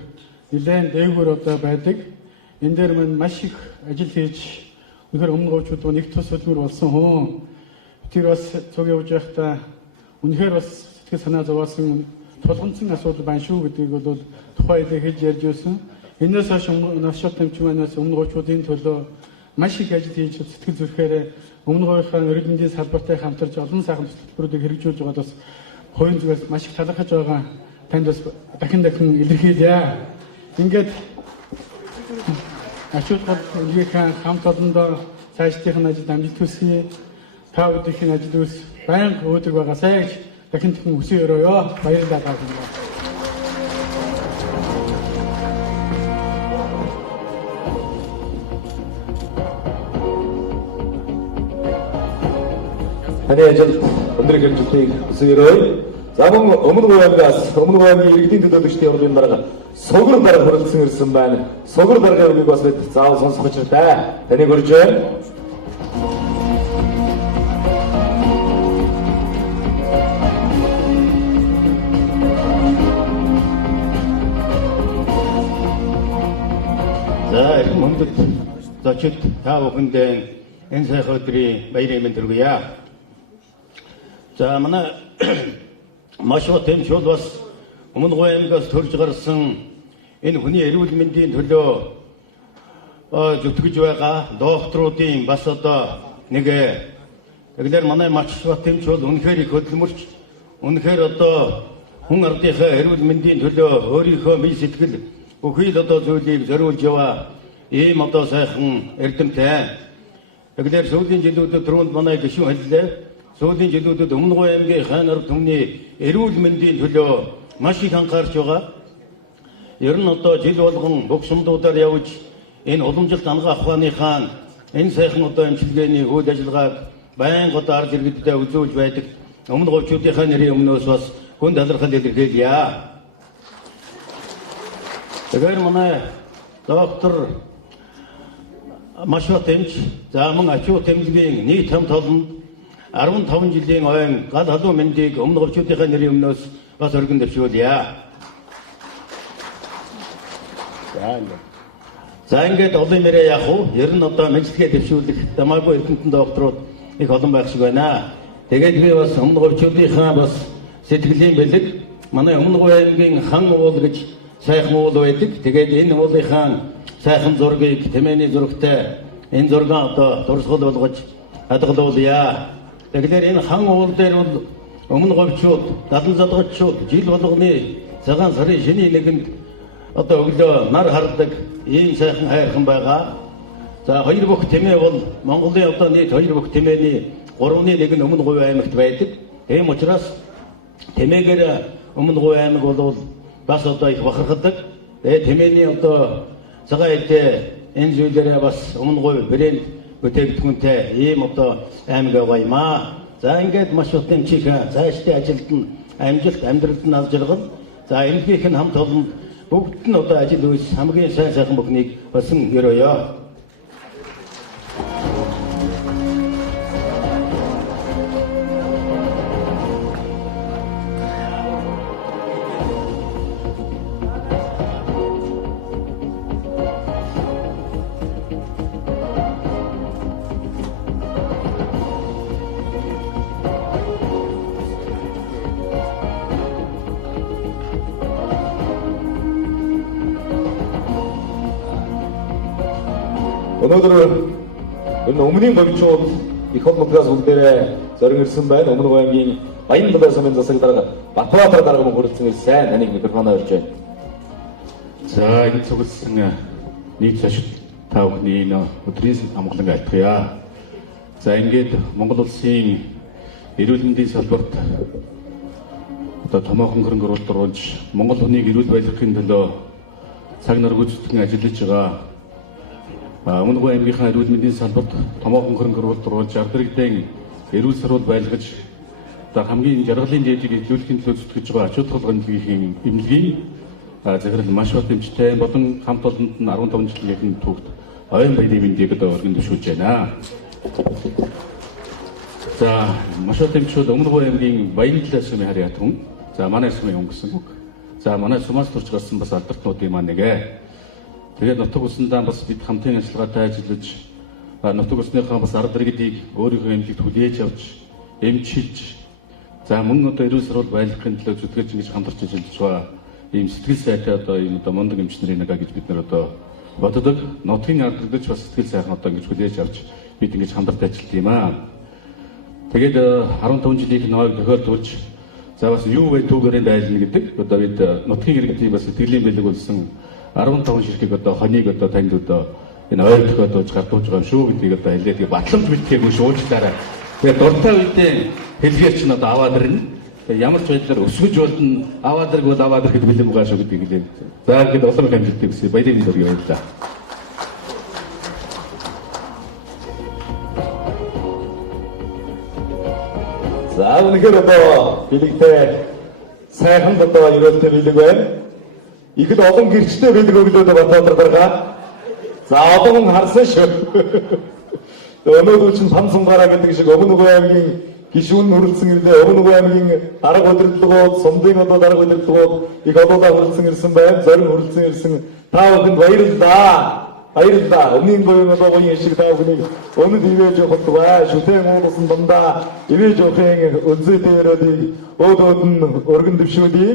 нэлээд дээгүүр одоо байдаг. Энэ дээр маань маш их ажил хийж үнэхээр өмнөг өвчүүд нэг тус хөдөлмөр болсон хүн. Тэр бас цуг явж байхдаа үнэхээр бас сэтгэл санаа зовоосон тулгамдсан асуудал байна шүү гэдгийг бол тухайн хэлээ хэлж ярьж байсан. Энээс хойш Масств тэмчмэнээс өмнөг өвчүүдийн төлөө маш их ажил хийж сэтгэл зүрхээр өмнөгийнхөө эрүүл мэндийн салбартай хамтарч олон сайхан төлбөрүүдийг хэрэгжүүлж байгаад бас хувийн зүгээс маш их талархаж байгаа танд бас дахин илэрхийлье. Ингээд ачуутгал илгээхэн хамт олондоо цаашдын ажилд амжилт хүсье. Та бүдгийн ажил үйлс байнга өөдрөг байгаасай гэж дахин хүсье өрөөё. Баярлалаа та бүхэнд. Таны ажилд өндөр хэмжээний өсөөрөй. За мөн Өмнөг аймгийн иргэдийн төлөөлөгчдийн урлагийн дарга Согор дарга хүрэлцэн ирсэн байна. Согор дарга үгийг бас бид заавал сонсох учиртай. Таныг урьж байна. За их мөндөд зочид та бүхэндээ энэ сайхан өдрийн баярын мэнд хүргье. За манай Масств тэмчүүд бас Өмнөг аймгаас төрж гарсан энэ хүний эрүүл мэндийн төлөө зүтгэж байгаа докторуудын бас одоо нэг тэгэхээр манай Масств тэмчүүд үнэхээр их хөдөлмөрч үнэхээр одоо хүн ардынхаа эрүүл мэндийн төлөө өөрийнхөө бие сэтгэл бүхий л одоо зүйлийг зориулж яваа ийм одоо сайхан эрдэмтэй. Тэгэхээр сүүлийн жилүүдэд түрүүнд манай гишүүн хэллээ. Сүүлийн жилүүдэд Өмнөг аймгийн хаан ард түмний эрүүл мэндийн төлөө маш их анхаарч байгаа. Ер нь одоо жил болгон бүх сумдуудаар явж энэ уламжилт ангаа ухааныхаа энэ сайхан одоо эмчилгээний үйл ажиллагааг байнга одоо ард иргэдэд үзүүлж байдаг. Өмнөг өвчүүдийнхээ нэрийн өмнөөс бас хүн талархал илэрхийлье. Тэгэхээр манай доктор Масств тэмч за мөн ачуу тэмлэгийн нийт хамт олонд 15 жилийн ойн гал халуун мэндийг Өмнөг өвчүүдийнхээ нэрийн өмнөөс бас өргөн дэвшүүлье. За ингээд олон нэрээ яах вэ? Ер нь одоо мэдлэгээ дэвшүүлэх дамаагүй эрдэмтэн докторууд их олон байх шиг байна. Тэгээд би бас Өмнөг өвчүүдийнхээ бас сэтгэлийн бэлэг манай Өмнөг аймгийн хан уул гэж сайхан уул байдаг. Тэгээд энэ уулынхаа сайхан зургийг тэмээний зурагтай энэ зургаа одоо дурсгал болгож хадгалуулъя. Тэгэхээр энэ хан уул дээр бол Өмнөг өвчүүд, далан залгачууд жил болгоны цагаан сарын шиний нэгэнд одоо өглөө нар хардаг ийм сайхан хайрхан байгаа. За хоёр бүх тэмээ бол Монголын одоо нийт хоёр бүх тэмээний 3/1 нь Өмнөг аймагт байдаг. Тийм учраас тэмээгээр Өмнөг аймаг бол бас одоо их бахархдаг. Тэмээний одоо цагаан хэлтэй энэ зүйлээрээ бас Өмнөг брэнд бүтээгдэхүүнтэй ийм одоо аймаг байгаа юм аа. За ингээд Масств тэмчийнхээ цаашдын ажилд нь амжилт амьдралд нь авч жаргал. За энэхийнх нь хамт олонд бүгд нь одоо ажил үйлс хамгийн сайн сайхан бүхнийг болсон өрөөё. Өнөөдөр энэ өмнгийн говьчууд их холбогдоос бүгдээрээ зорин ирсэн байна. Өмнөг аймгийн Баян Далай сумын засаг дарга Батбаатар дарга мөн хүрэлцэн ирсэн. Таныг микрофоноор өрж байна. За энэ цугласан нийт зочид та бүхний энэ өдрийн амгалан айлтгая. За ингээд Монгол улсын эрүүл мэндийн салбарт одоо томоохон хөрөнгө оруулалт оруулж Монгол хүнийг эрүүл байлгахын төлөө цаг нар гүйцэтгэн ажиллаж байгаа Өмнөг аймгийнхаа эрүүл мэндийн салбарт томоохон хөрөнгө оруулалт оруулж ардэрэгдэн эрүүл сарвал байлгаж одоо хамгийн жаргалын дээдийг илрүүлэхийн төлөө зүтгэж байгаа ачуут толгойн эмнэлгийн захирал Масств тэмчтэй болон хамт олонд нь 15 жилийн түүхт ойн баярын мэндийг одоо өргөн дэвшүүлж байна. За Масств тэмчүүд Өмнөг аймгийн Баян Далай сумын харьяа түн За манай сумын өнгөсөн үг. За манай сумаас төрж гарсан бас алдартнуудын маань нэгэ. Тэгээд нутаг усандаа бас бид хамтын ажиллагаатай ажиллаж нутаг усныхаа бас ард иргэдийг өөрийнхөө эмнэлэгт хүлээж авч эмчилж за мөн одоо эрүүл сурвал байлгахын төлөө зүтгэж ингэж хамтарч ажиллаж байгаа ийм сэтгэл сайтай одоо ийм одоо мундаг эмчнэрийн нэг гэж бид нэр одоо боддог. Нутгийн ард иргэдч бас сэтгэл сайхан одоо ингэж хүлээж авч бид ингэж хамтарч ажилладаг юм аа. Тэгээд 15 жилийн нойг тохиолдуулж за бас юу вэ түүгээрээ дайлна гэдэг одоо бид нутгийн иргэдийн бас сэтгэлийн бэлэг болсон 15 ширхэг одоо хоныг одоо танд одоо энэ ойр тохиолдуулж гардуулж байгаа юм шүү гэдгийг одоо хэлээд батламж бэлтгээгүй шуучлаарай. Тэгээд дуртай үедээ хэлгээр чинь одоо аваад ирнэ. Тэгээд ямар ч байдлаар өсгөж болдно аваад ирэх бол аваад ирэхэд бэлэн байгаа шүү гэдгийг хэлээ. За ингээд олон хэмжээтэй гэсэн баярын дөрөв явууллаа. За үнэхээр одоо бэлэгтэй сайхан одоо ерөөлтэй бэлэг байна. Их л олон гэрчтэй бэлэг өглөөд Батбаатар дарга. За одоо хүн харсан шүү. Өнөөдөр чинь Памсангараа гэдэг шиг Өмнөг аймгийн гишүүн нүрэлсэн ирлээ. Өмнөг аймгийн арга удирдлагууд, сумдын одоо дарга удирдлагууд их одоодаа хүрэлцэн ирсэн байна. Зорин хүрэлцэн ирсэн. Та бүхэнд баярлалаа. Баярлалаа. Өмнгийн буюу одоо гоё шиг та бүхнийг өнөд ивэж явах бай. Шүтэн уулсан дундаа ивэж явахын өнзөө дээрөөдийг өөдөөд нь өргөн дэвшүүлье.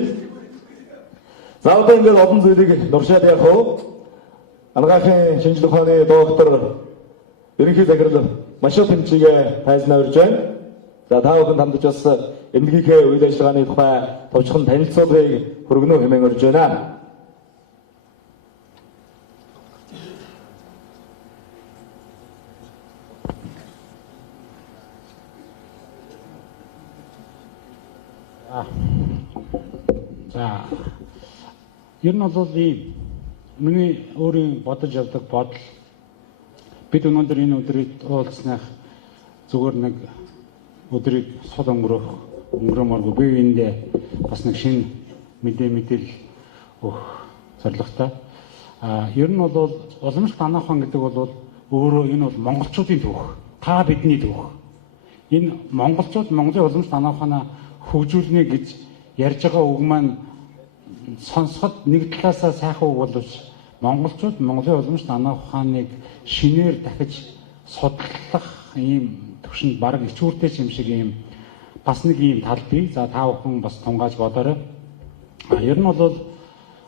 За одоо ингээд олон зүйлийг нуршаад явах уу? Анагаахын шинжлэх ухааны доктор ерөнхий захирал Masstv тэмцээгээ тайлбар өрж байна. За та бүхэнд хамтдаж бас эмнэлгийнхээ үйл ажиллагааны тухай товчхон танилцуулгыг хүргэнэ хэмээн өрж байна. За ер нь бол ийм миний өөрийн бодож явдаг бодол бид өнөөдөр энэ өдрийг уулзснах зүгээр нэг өдрийг сул өнгөрөмөргүй бие биендээ бас нэг шинэ мэдээлэл өгөх зорилготой. Ер нь бол уламжлалт санаа ухаан гэдэг бол өөрөө энэ бол монголчуудын түүх. Та бидний түүх. Энэ монголчууд Монголын уламжлалт санаа ухаанаа хөгжүүлнэ гэж ярьж байгаа үг маань сонсоход нэг талаасаа сайхан үг боловч монголчууд Монголын уламжлалт санаа ухааныг шинээр дахиж судлах ийм төвшөнд бараг ичүүртэй юм шиг ийм бас нэг ийм тал бий. За та бүхэн бас тунгааж бодоорой. Ер нь бол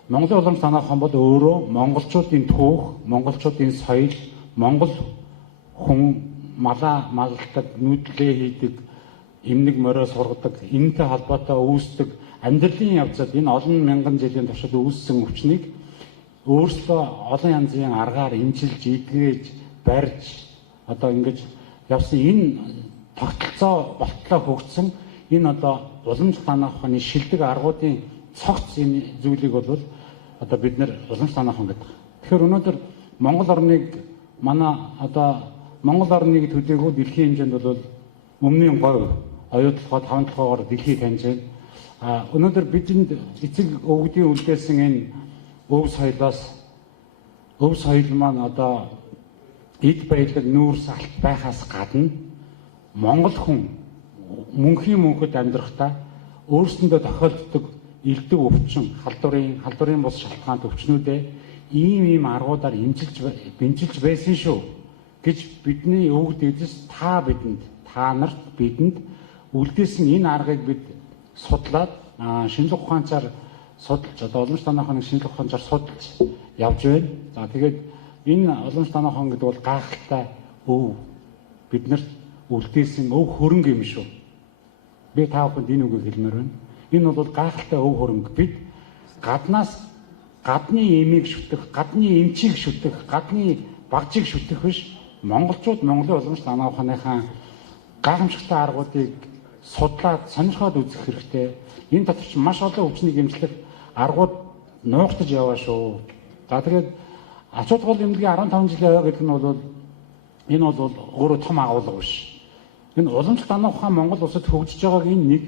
Монголын уламжлалт санаа ухаан бол өөрөө монголчуудын түүх, монголчуудын соёл, монгол хүн малалдаг, нүүдлээ хийдэг, эмнэг морио сургадаг, энэтэй холбоотой үүсдэг амьдралын явцад энэ олон мянган жилийн туршид үүссэн өвчнийг өөрсдөө олон янзын аргаар эмчилж, идгээж, барьж одоо ингэж явсан энэ тогтолцоо болтлоо хөгжсөн энэ одоо уламжлалт санаа ухааны шилдэг аргуудын цогц энэ зүйлийг бол одоо бид нэр уламжлалт санаа ухаан гэдэг. Тэгэхээр өнөөдөр Монгол орныг манай одоо Монгол орныг төдийгүй дэлхийн хэмжээнд бол өмнөний говь оюутлогоо 5 толгоогоор дэлхий таньж байна. Өнөөдөр бидэнд эцэг өвгдийн үлдээсэн энэ өв соёл маань одоо эд баялаг нүүрс алт байхаас гадна монгол хүн мөнхөд амьдрахдаа өөрсөндөө тохиолддог элдэг өвчин, халдварын бус шалтгаант өвчнүүдээ ийм аргуудаар бэмжилж байсан шүү гэж бидний өвгд эдэс та нарт бидэнд үлдээсэн энэ аргыг бид судлаад шинжлэх ухаанчаар судалж одоо уламжлалт санаа ухааны шинжлэх ухаанчаар судалж явж байна. За тэгээд энэ уламжлалт санаа ухаан гэдэг бол гайхалтай өв биднэрт үлдээсэн өв хөрөнгө юм шүү. Би та бүхэнд энэ үгийг хэлмээр байна. Энэ бол гайхалтай өв хөрөнгө. Бид гадны эмийг шүтэх, гадны эмчийг шүтэх, гадны багжийг шүтэх биш. Монголчууд Монголын уламжлалт санаа ухааныхаа гайхамшигтай аргуудыг судлаад сонирхоод үзэх хэрэгтэй. Энэ дотор ч маш олон өвчнийг эмчлэх аргууд нуугдаж яваа шүү. За тэгээд ач холбогдол эмнэлгийн 15 жилийн аваа гэдэг нь бол энэ бол өөрөө том агуулга биш. Энэ уламжлалт санаа ухаан Монгол улсад хөгжиж байгааг энэ нэг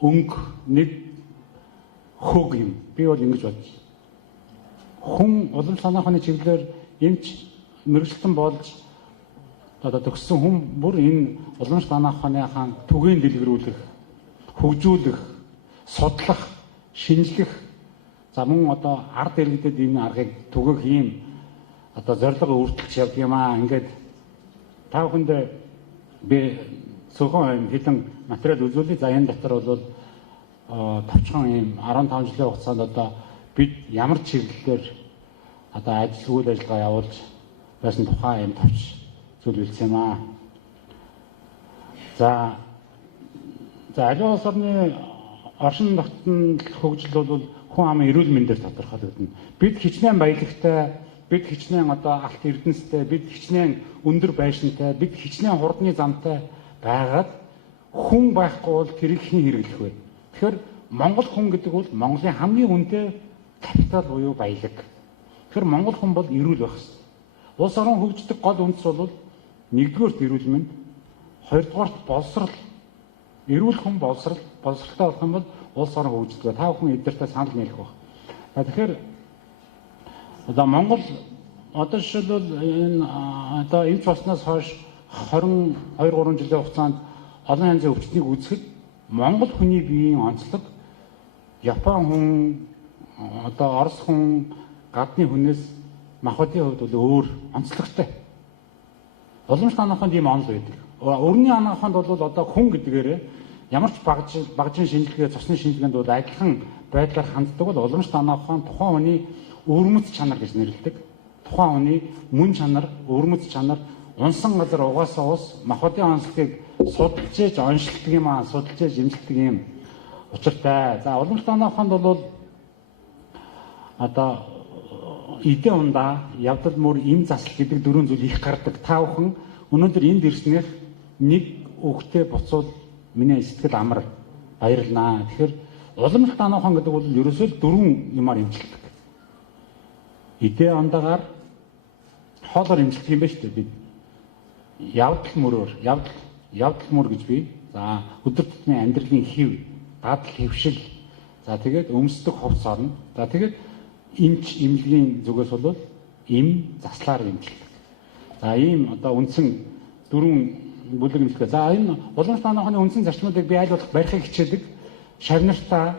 өнгө, нэг хөг юм. Би бол ингэж бодож. Хүн уламжлалт санаа ухааны чиглэлээр эмч мэрэгчлэн болж одоо төгссөн хүн бүр энэ уламжлалт санаа ухааныхаа түгээн дэлгэрүүлэх, хөгжүүлэх, судлах, шинжлэх, за мөн одоо ард иргэдэд энэ аргыг түгэх ийм одоо зорилго өөрчлөж явдаг юм аа. Ингээд та бүхэндээ би зөвхөн хэдэн материал үзүүлээ. За энэ дотор бол товчхон ийм 15 жилийн хугацаанд одоо бид ямар чиглэлээр одоо үйл ажиллагаа явуулж байсан тухай ийм товч зүйл үлдсэн юм аа. За аливаа улс орны оршин тогтнол хөгжил бол хүн амын эрүүл мэндэд тодорхойлогдно. Бид хичнээн баялагтай, бид хичнээн одоо алт эрдэнэстэй, бид хичнээн өндөр байшинтай, бид хичнээн хурдны замтай байгаад хүн байхгүй бол тэрийг хэн хэрэглэх вэ? Тэгэхээр Монгол хүн гэдэг бол Монголын хамгийн үнэтэй капитал буюу баялаг. Тэгэхээр Монгол хүн бол эрүүл байх ёстой. Улс орон хөгждөг гол үндэс бол нэгдүгээрт эрүүл мэнд, хоёрдугаарт боловсрал. Эрүүл хүн боловсралтай болох юм бол улс орон хөгждөг. Та бүхэн эдгээртээ санал нийлэх баг. Тэгэхээр одоо Монгол одоо жишээлбэл энэ одоо эмч болсноос хойш 22-3 жилийн хугацаанд олон янзын өвчтнийг үүсгэхэд Монгол хүний биеийн онцлог Япон хүн одоо Орос хүн гадны хүнээс махбодын хувьд бол өөр онцлогтой. Уламжлалт анааханд ийм онол байдаг. Өрний анааханд бол одоо хүн гэдгээрээ ямар ч багжийн шинжилгээ, цусны шинжилгээнд бол адилхан байдлаар ханддаг бол уламжлалт анааханд тухайн хүний өвөрмөц чанар гэж нэрлэдэг. Тухайн хүний мөн чанар, өвөрмөц чанар, унсан газар угаасаа ус, махбодын онцлогийг судалж ээж оншилдог юм аа, судалж ээж эмчилдэг юм учиртай. За уламжлалт анааханд бол одоо эдээ ундаа, явдал мөр, им засал гэдэг дөрвөн зүйл их гардаг. Та бүхэн өнөөдөр энд ирснээр нэг өгтөө буцвал миний сэтгэл амар баярлнаа. Тэгэхээр уламжлалт анаахан гэдэг бол ерөөсөө дөрвөн юмар эмчилдэг. Эдээ ундаагаар хоолоор эмчилдэг юм ба шүү дээ бид. Явдал мөр гэж би. За өдөр тутмын амьдралын хэв, дадал хэвшил. За тэгээд өмсдөг хувцс орно. За тэгээд эмч эмнэлгийн зүгээс бол им заслаар эмчилдэг. За ийм одоо үндсэн дөрвөн бүлэг эмчилгээ. За энэ уламжлалт анаахны үндсэн зарчмуудыг би аль болох барихыг хичээдэг. Шавнартаа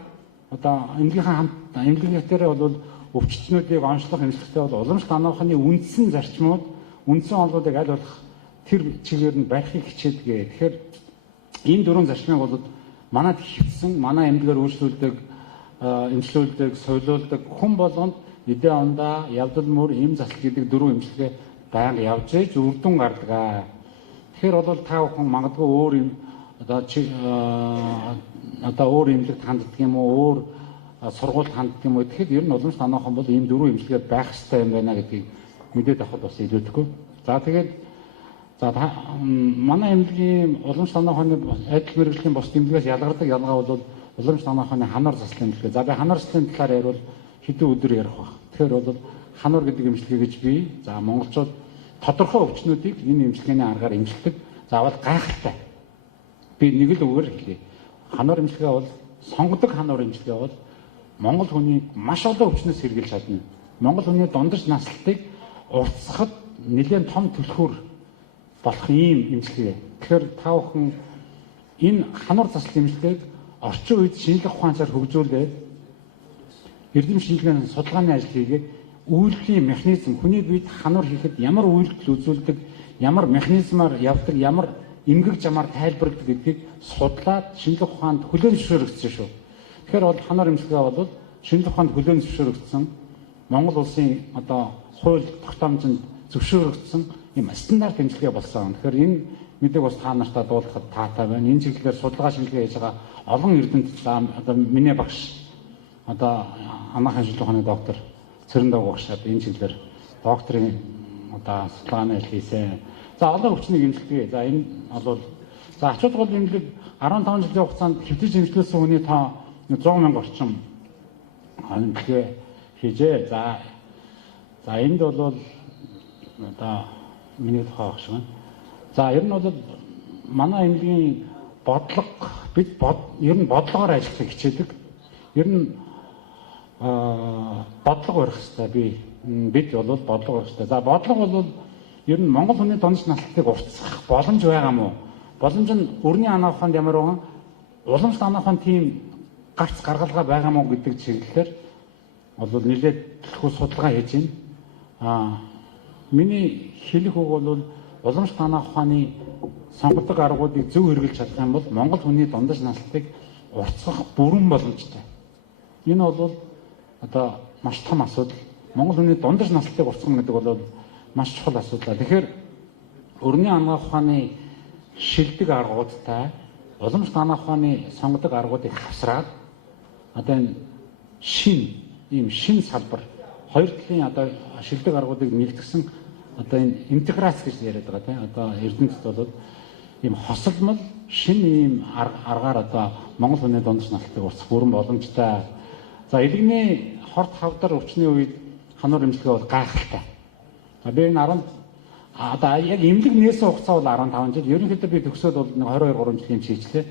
одоо эмнэлгийнхээрээ бол өвчтнүүдийг онцлох эмчилгээтэй бол уламжлалт анаахны үндсэн зарчмууд, үндсэн онолуудыг аль болох тэр чигээр нь барихыг хичээдэг. Тэгэхээр ийм дөрвөн зарчмыг бол манайд хэвсэн, манай эмнэлгээр өөрчлөлдөг, эмчилүүлдэг, соёлуулдаг хүн болгонд эдээ ондаа, явдал мөр, им засал гэдэг дөрвөн эмчилгээ байнга явж ээж үр дүн гардаг. Тэгэхээр бол та бүхэн магадгүй өөр юм одоо өөр эмнэлэгт ханддаг юм уу, өөр сургуульд ханддаг юм уу гэхэд ер нь уламжлалт анаахан бол ийм дөрвөн эмчилгээ байх хэрэгтэй юм байна гэдгийг мэдээд авахд бас илүүдэхгүй. За тэгээд манай эмнэлгийн уламжлалт анаахны адил мэргэжлийн бус эмнэлгээс ялгардаг ялгаа бол уламжлалт анаахны ханар заслын эмчилгээ. За би ханар заслын талаар ярил хэдэн өдөр ярих баг. Тэгэхээр бол ханар гэдэг эмчилгээ гэж би за монголчууд тодорхой өвчнүүдийг энэ эмчилгээний аргаар эмчилдэг. Заавал гайхалтай. Би нэг л үгээр хэлье. Ханар эмчилгээ бол сонгодог ханар эмчилгээ бол монгол хүний маш олон өвчнөөс сэргийлж чадна. Монгол хүний дундаж наслтыг уртсахад нэлээд том түлхүүр болох ийм эмчилгээ. Тэгэхээр та бүхэн энэ ханар заслын эмчилгээг орчин үед шинжлэх ухаанаар хөгжүүлээд эрдэм шинжилгээний судалгааны ажил хийгээд үйлдэлийн механизм хүний биед ханар хийхэд ямар үйлдэл үзүүлдэг, ямар механизмаар явдаг, ямар эмгэг замаар тайлбарладаг гэдгийг судлаад шинжлэх ухаанд хүлээн зөвшөөрөгдсөн шүү. Тэгэхээр бол ханар эмчилгээ бол шинжлэх ухаанд хүлээн зөвшөөрөгдсөн Монгол улсын одоо хууль тогтоомжинд зөвшөөрөгдсөн юм стандарт эмчилгээ болсон. Тэгэхээр энэ мэдээг бас та нартаа дуулгахад таатай байна. Энэ чиглэлээр судалгаа шинжилгээ хийж байгаа олон эрдэмт одоо миний багш одоо анаахын шинжлэх ухааны доктор Цэрэндэг багшаад энэ чиглэлээр докторийн одоо судалгааны ажил хийсэн. За олон өвчнийг эмчилгээ. За энэ бол за ачууд гол эмнэлэг 15 жилийн хугацаанд хэвтэж эмчилсэн хүний тоо 100 мянга орчим эмчилгээ хийжээ. За энд бол одоо миний тухай багш байна. За ер нь бол манай эмнэлгийн бодлого бид ер нь бодлогоор ажиллахыг хичээдэг. Ер нь бодлого барих хэрэгтэй. Бид бол бодлого барих хэрэгтэй. За бодлого бол ер нь монгол хүний дундаж наслтыг уртсах боломж байгаа мó? Боломж нь өрний анааханд ямар байгаа? Уламжлалт анааханд тийм гарц гаргалгаа байгаа мó гэдэг чиглэлээр бол нэлээд төлхөө судалгаа хийж байна. Миний хэлэх үг бол уламж танах ухааны сонгодог аргуудыг зөв хэрэгжилж чадах юм бол Монгол хүний дундаж наслтыг уртсгах бүрэн боломжтой. Энэ бол одоо маш том асуудал. Монгол хүний дундаж наслтыг уртсгах гэдэг бол маш чухал асуудал. Тэгэхээр өргөний анагаах ухааны шилдэг аргуудтай уламж танах ухааны сонгодог аргуудыг хавсраад одоо энэ шин салбар хоёр талын одоо шилдэг аргуудыг нэгтгэсэн одоо энэ интеграц гэж яриад байгаа тийм одоо эрдэмтэд бол ийм хосолмол шин ийм аргаар одоо Монгол хүний дундаж наслтыг уртсах бүрэн боломжтой. За илгэний хорт хавдар өвчний үед хануур эмчилгээ бол гайхалтай. Би энэ одоо яг эмнэлэг нээсэн хугацаа бол 15 жил. Ерөнхийдөө би төгсөөд бол 22 3 жилийн хичээлээ.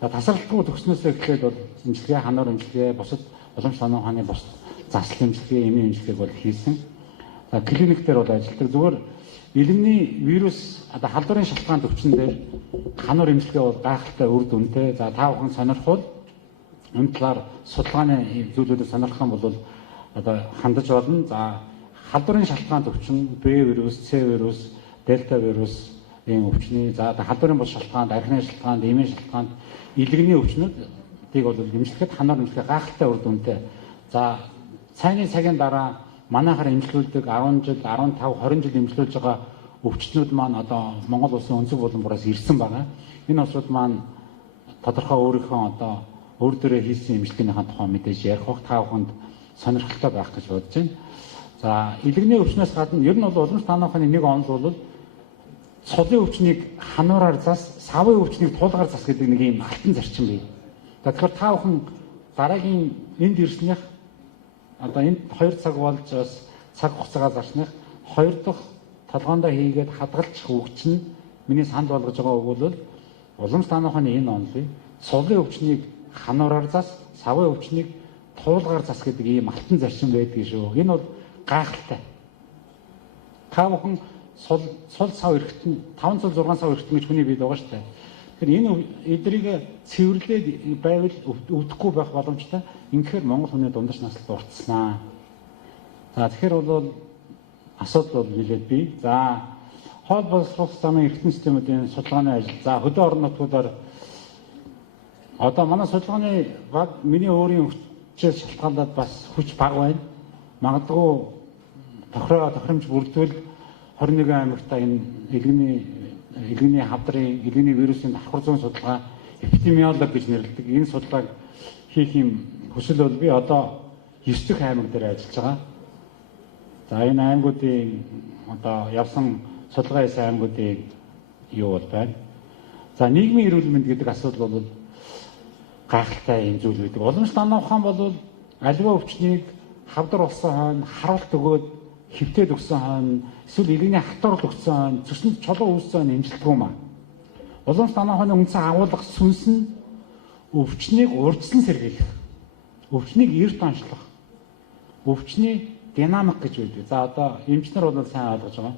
Тасралтгүй төгснөөсөө эхлээд бол эмчилгээ, хануур эмчилгээ, бусад уламж танах ухааны бус заслын эмчилгээ, эмийн эмчилгээг бол хийсэн. За клиник дээр бол ажилладаг. Зүгээр илгэний вирус одоо халдварын шалтгаан төвчин дээр хануур эмчилгээ бол гайхалтай үр дүнтэй. За та бүхэн сонирхвол энэ талаар судалгааны зүйлүүдэд сонирхох юм бол одоо хандаж болно. За халдварын шалтгаан төвчин Б вирус, С вирус, Дельта вирус ийм өвчний за халдварын бус шалтгаанд, архины шалтгаанд, эмийн шалтгаанд илгэний өвчнүүдийг бол эмчилгээд хануур эмчилгээ гайхалтай үр дүнтэй. За цайны цагийн дараа манайхаар эмчилүүлдэг 10 жил, 15, 20 жил эмчилүүлж байгаа өвчтнүүд маань одоо Монгол улсын өнцөг буланбараас ирсэн байгаа. Энэ улсууд маань тодорхой өөрийнхөө одоо өөр дөрөө хийсэн эмчилгээнийхэн тухай мэдээж ярих бах та бүхэнд сонирхолтой байх гэж бодож байна. За илгэний өвчнөөс гадна ер нь бол уламж танах ухааны нэг онол бол цолын өвчнийг хануураар зас, савын өвчнийг туулгаар зас гэдэг нэг юм алтан зарчим бий. Тэгэхээр та бүхэн дараагийн энд ирснийх одоо энд 2 цаг болж бас цаг хугацаагаа зарсных 2 дахь толгоондоо хийгээд хадгалчих өвч нь миний санд болгож байгаа үг бол уламж танах ухааны энэ онолыг цолын өвчнийг хануураар зас, савын өвчнийг туулгаар зас гэдэг ийм алтан зарчим байдаг шүү. Энэ бол гайхалтай. Та бүхэн сул сав эрэхтэн 5 цул 6 сав эрэхтэн гэж хүний бид байгаа шүү дээ. Тэгэхээр энэ эдрийг цэвэрлээд байвал өвдөхгүй байх боломжтой. Инхээр Монгол хүний дундаж наслт уртснаа. За тэгэхээр бол асуудал бол нэлээд бий. За хоол боловсруулах замын эрхтэн системүүдийн судалгааны ажил. За хөдөө орон нутгуудаар одоо манай судалгааны баг миний өөрийн хүчээс шалтгаалаад бас хүч бага байна. Магадгүй тохиромж бүрдвэл 21 аймагта энэ илгэний хавдрын илгэний вирусын давхар зүйн судалгаа эпидемиолог гэж нэрлэдэг. Энэ судалгааг хийх юм хүсэл бол би одоо 9 дэх аймаг дээр ажиллаж байгаа. За энэ аймагуудын одоо явсан судалгаа хийсэн аймагуудын юу бол байна. За нийгмийн эрүүл мэнд гэдэг асуудал бол гайхалтай юм зүйл байдаг. Уламж танах ухаан бол аливаа өвчнийг хавдар болсон хойно харуулт өгөөд хөвтөд өгсөн хойно эсвэл илгэний хатуурл өгсөн хойно цөсөнд чулуу үүссэн хойно эмчилдэггүй маа. Уламж танах ухааны үндсэн агуулга сүнс нь өвчнийг урьдчилан сэргийлэх, өвчнийг эрт онцлох, өвчний динамик гэж байдаг. За одоо эмчнэр бол сайн ойлгож байгаа.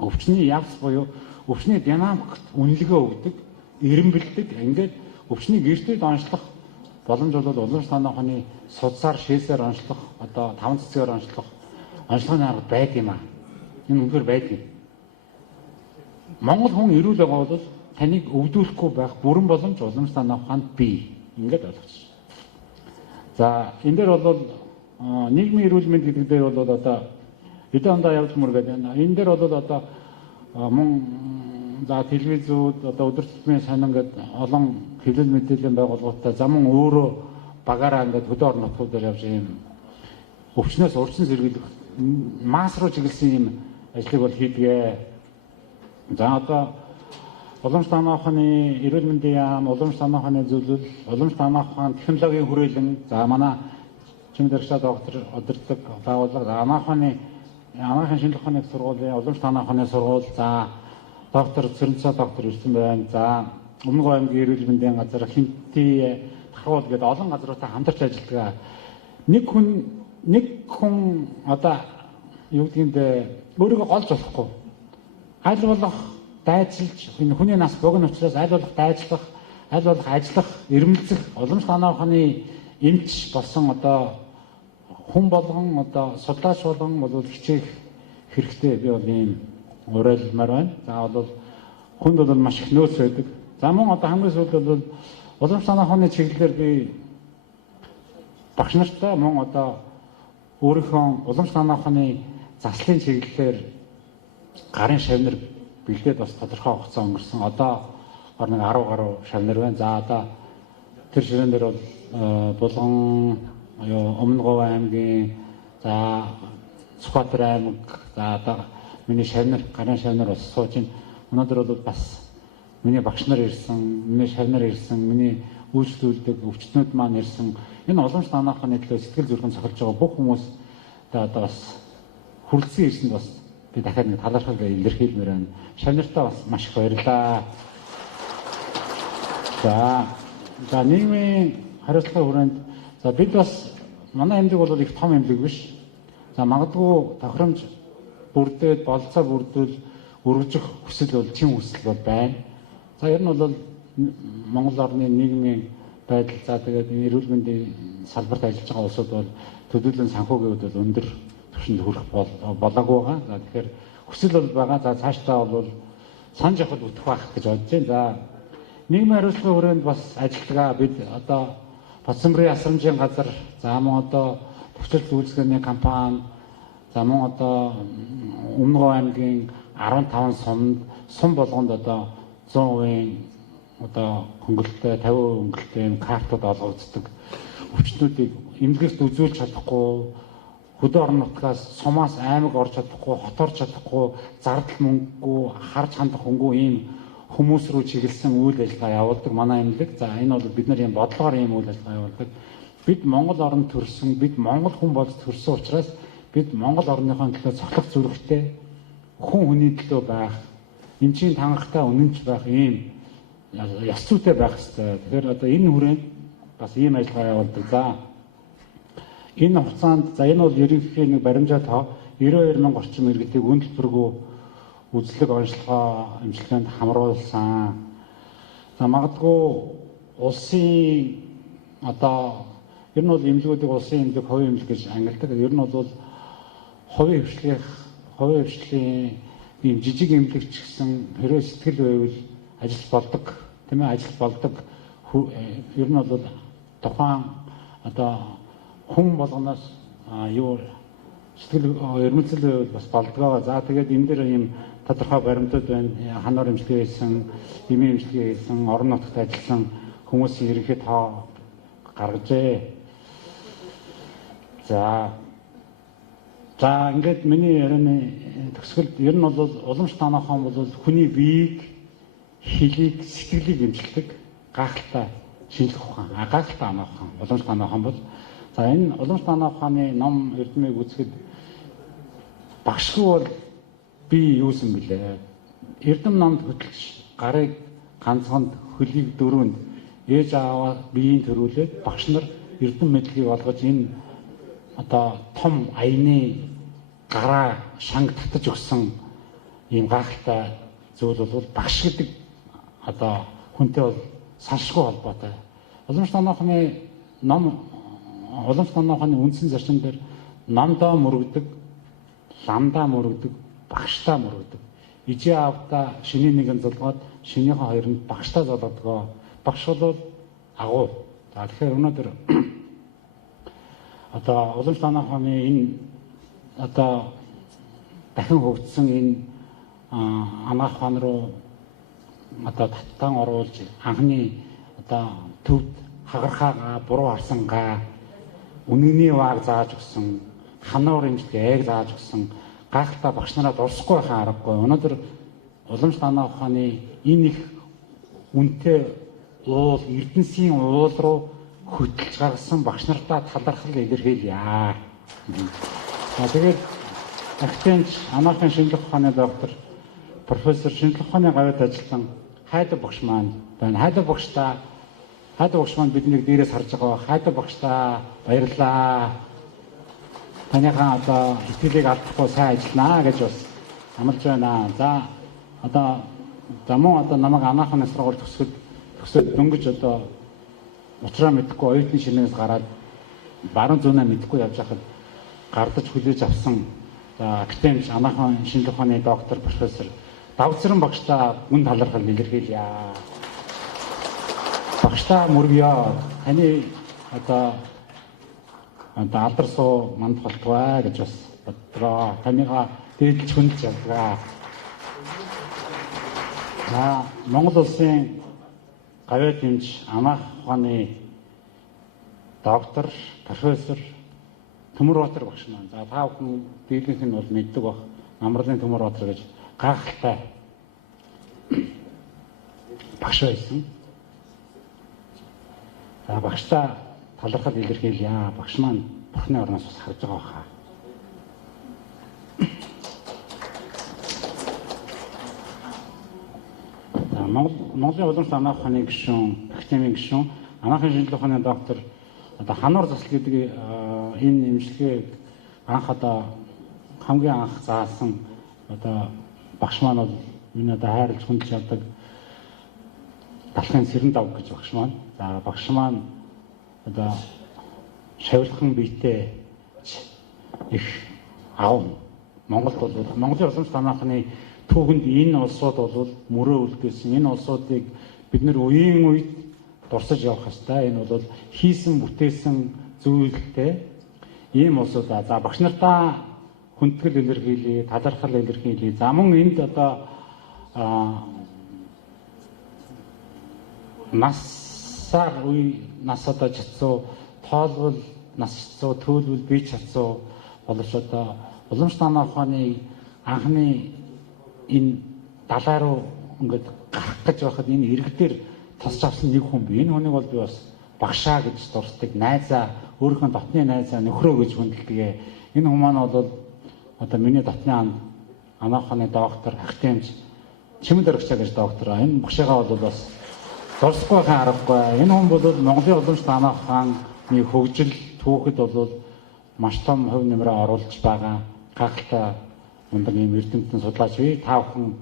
Өвчний явц буюу өвчний динамикт үнэлгээ өгдөг, эренбэлдэг. Ингээд өвчнийг эртээд онцлох боломж бол уламж танах ухааны судсаар шээсээр онцлох, одоо 5 цэцгээр онцлох онцлогын арга байдаг юм аа. Энэ үнэхээр байдаг. Монгол хүн эрүүл байгаа бол таныг өвдүүлэхгүй байх бүрэн боломж уламж танах ухаанд бий. Ингээд ойлгож. За энэ дээр бол нийгмийн эрүүл мэнд гэдэг дээр бол одоо эдэн ондоо явж мөргээд байна. Энэ дээр бол одоо за телевизүүд одоо өдөр тутмын сонин гэдэг олон хэвлэл мэдээллийн байгууллагуудтай замун өөрөө багаараа ингээд хөдөө орон нутгуудаар явж ийм өвчнөөс урьдчилан сэргийлэх масс руу чиглэсэн ийм ажлыг бол хийдгээ. За одоо уламж танах ухааны эрүүл мэндийн яам, уламж танах ухааны зөвлөл, уламж танах ухааны технологийн хүрээлэн, за манай чимд арчаа доктор удирддаг байгууллага, анагаахын шинжилгээ ухааны сургуулийн уламж танах ухааны сургууль, за доктор Цэрэнцаа доктор ирсэн байна. За Өмнөг аймгийн эрүүл мэндийн газар хинти тахуул гэдэг олон газруудтай хамтарч ажилладаг. Нэг хүн одоо юу гэдгийг өөрийгөө голж болохгүй. Аль болох дайцилж энэ хүний нас богино учраас аль болох дайцлах, аль болох ажиллах, ирмэлцэх, уламжлалт санаа ухааны эмч болсон одоо хүн болгон одоо судлаач болгон бол хичээх хэрэгтэй би бол ийм уриалмаар байна. За бол хүнд бол маш их нөөц байдаг. За мөн одоо хамгийн сүүлд бол уламжлалт санаа ухааны чиглэлээр би багш нартай мөн одоо өөрийнхөө уламжлалт санаа ухааны заслын чиглэлээр гарын шавнар бэлдээд бас тодорхой хугацаа өнгөрсөн. Одоо нэг 10 гаруй шавнар байна. За одоо тэр шавнар дээр бол Булган, Өмнө Говь аймгийн, за Сүхбаатар аймаг, за одоо миний шавнар, гарын шавнар бас сууж байна. Өнөөдөр бол бас миний багш нар ирсэн, миний шавнар ирсэн, миний үйлчлүүлдэг өвчтнүүд маань ирсэн. Энэ уламжлалт санаа ухааны төлөө сэтгэл зүрхэн цохилж байгаа бүх хүмүүс одоо бас хүрэлцэн ирсэнд бас би дахиад нэг талархал илэрхийлмээр байна. Шавнартаа бас маш их баярлалаа. За нийгмийн хариуцлагын хүрээнд за бид бас манай эмнэлэг бол их том эмнэлэг биш. За магадгүй тохиромж бүрдээд болцоо бүрдүүл өргөжих хүсэл бол чин хүсэл бол байна. За ер нь бол Монгол орны нийгмийн байдал за тэгээд эрүүл мэндийн салбарт ажиллаж байгаа улсууд бол төдийлөн санхүүгийн хувьд бол өндөр түвшинд хүрэх болоогүй байгаа. За тэгэхээр хүсэл бол байгаа. За цаашдаа бол санаж явахад бүтэх байх гэж бодож байна. За нийгмийн хариуцлагын хүрээнд бас ажиллагаа бид одоо Бацамбрын асрамжийн газар, за мөн одоо төвчлөлт үйлчлэгээний компани, за мөн одоо Өмнө Говь аймгийн 15 сум болгонд одоо 100% одоо хөнгөлөлтөй 50% хөнгөлөлтөй юм картууд олгогддог. Өвчтнүүдийг эмнэлэгт үзүүлж чадахгүй, хөдөө орон нутгаас сумаас аймаг орж чадахгүй, хот орж чадахгүй, зардал мөнгөгүй, харж хандах хөнгөө ийм хүмүүс рүү чиглэсэн үйл ажиллагаа явуулдаг манай эмнэлэг. За энэ бол бид нар юм бодлогоор ийм үйл ажиллагаа явуулдаг. Бид Монгол орнд төрсөн, бид Монгол хүн болж төрсөн учраас бид Монгол орныхон төлөө цоглох зүрхтэй, хүн хүний төлөө байх, эмчийн танхагтай үнэнч байх ийм ёс зүйтэй байх хэрэгтэй. Тэгэхээр одоо энэ хүрээнд бас ийм ажиллагаа явуулдаг. За энэ хугацаанд за энэ бол ерөнхийдөө нэг баримжаа тоо 92,000 орчим иргэдийг үн төлбөргүй үзлэг онцлогоо эмчилгээнд хамруулсан. За магадгүй улсын одоо ер нь бол эмнэлгүүдийг улсын эмнэлэг, хувийн эмнэлэг гэж ангилдаг. Ер нь бол хувийн хвшлийн ийм жижиг эмнэлэгч гэсэн хэрвээ сэтгэл байвал ажил болдог, тийм ээ, ажил болдог. Ер нь бол тухайн одоо хүн болгоноос юу сэтгэл эрмэлзэл байвал бас болдгоо. За тэгээд энэ дээр ийм тодорхой баримтууд байна. Ханаар эмчилгээ хийсэн, эмийн эмчилгээ хийсэн, орон нутагт ажилласан хүмүүсийн ерөнхий тоо гаргажээ. За ингээд миний ярианы төгсгөлд ер нь бол уламжлалт санаа ухаан бол хүний биеийг, хэлийг, сэтгэлийг эмчилдэг гайхалтай шинжлэх ухаан. Гайхалтай санаа ухаан. Уламжлалт санаа ухаан бол за энэ уламжлалт санаа ухааны ном эрдмийг үзэхэд багшгүй бол би юусэн бэлээ. Эрдэм номд хөтлөгч гарыг ганцханд, хөлийг дөрөнд ээж аваа биеийн төрүүлээд багш нар эрдэм мэдлэгийг олгож энэ одоо том аяны гараа шанг татаж өгсөн ийм гайхалтай зүйл бол багш гэдэг одоо хүнтэй бол салшгүй холбоотой. Уламжлалт санаа ухааны ном, уламжлалт санаа ухааны үндсэн зарчим дээр намдаа мөрөгдөг, ламдаа мөрөгдөг, багштаа мөрөгдөг. Ижээ аавдаа шиний нэгэн золгоод шинийхээ хоёрын багштаа золгодгоо. Багш бол агуу. За тэгэхээр өнөөдөр одоо уламжлалт санаа ухааны энэ одоо дахин хөгжсөн энэ анагаах ухаан руу одоо татан оруулж анхны одоо төвд хагархаага, буруу харсангаа, үнэний вааг зааж өгсөн, ханаар эмчилгээ аяг зааж өгсөн гайхалтай багш нараа дурсахгүй байхын аргагүй. Өнөөдөр уламжлалт санаа ухааны энэ их үнэтэй уул, эрдэнсийн уул руу хөтлж гаргасан багш нартаа талархал илэрхийлье. Тэгээд академич анагаахын шинжлэх ухааны доктор профессор шинжлэх ухааны гавьяад ажилласан хайдаг багш маань байна. Хайдаг багш маань биднийг дээрээс харж байгаа. Хайдаг багштаа баярлалаа. Танайхаа одоо итгэлийг алдахгүй сайн ажилланаа гэж бас амлаж байна. За одоо намайг анагаахын сургууль төгсгөл төгсөөд дөнгөж одоо утраа мэдэхгүй оюутны шинээс гараад баруун зүүнээ мэдэхгүй явж байхад гардаж хүлээж авсан академич анагаахын шинжлэх ухааны доктор профессор Давцран багштаа гүн талархал илэрхийлье. Багштаа мөргөё. Таны одоо алдар суу манд болтугай гэж бас бодлоо. Таныга дээдлж хүндж явгаа. Монгол улсын гавьяа дэмж анагаах ухааны доктор, профессор Төмөрбаатар багш маань. За та бүхэн дийлэнх нь бол мэддэг баг. Намралын Төмөрбаатар гэж гайхалтай багш байсан. За багштаа талархал илэрхийлье. Багш маань Бурхны орноос бас харж байгаа баха. За Монголын уламжлалт анагаах ухааны гишүүн, академийн гишүүн, анагаахын шинжлэх ухааны доктор одоо хануур засал гэдэг энэ имчилгээг анх одоо хамгийн анх заасан одоо багш маань бол миний одоо хайрлаж хүндж явдаг Далхын Сэрэн дав гэж багш маань. За багш маань одоо шавилхан биетэй их аав. Монголд бол Монголын уламжлалт анагаахны түүхэнд энэ улсууд бол мөрөө үлдээсэн. Энэ улсуудыг бид нэр үеийн үед дурсаж явах ёстой. Энэ бол хийсэн бүтээсэн зүйлтэй ийм улсууд. За багш нартаа хүндэтгэл илэрхийлье, талархал илэрхийлье. За мөн энд одоо насаар үе нас одоо чадсуу, тоолвол нас чадсуу, төлөвл бие чадсуу боловч одоо уламжлалт анагаах ухааны анхны энэ далай руу ингээд гарах гэж байхад энэ иргэдээр тосч авсан нэг хүн би. Энэ хүнийг бол би бас багшаа гэж дурсдаг, найзаа, өөрийнхөө дотны найзаа нөхрөө гэж хүндэлдэг. Энэ хүмүүс бол одоо миний дотны анагаах ухааны доктор, академич Чимэл Оргичаа гэж доктор. Энэ багшаагаа бол бас дурсахгүй хаа аргагүй. Энэ хүн бол Монголын уламжлалт анагаах ухааны хөгжил түүхэд бол маш том хувь нэмрээ оруулж байгаа. Гайхалтай мундаг юм эрдэмтэн судлаач бий. Та бүхэн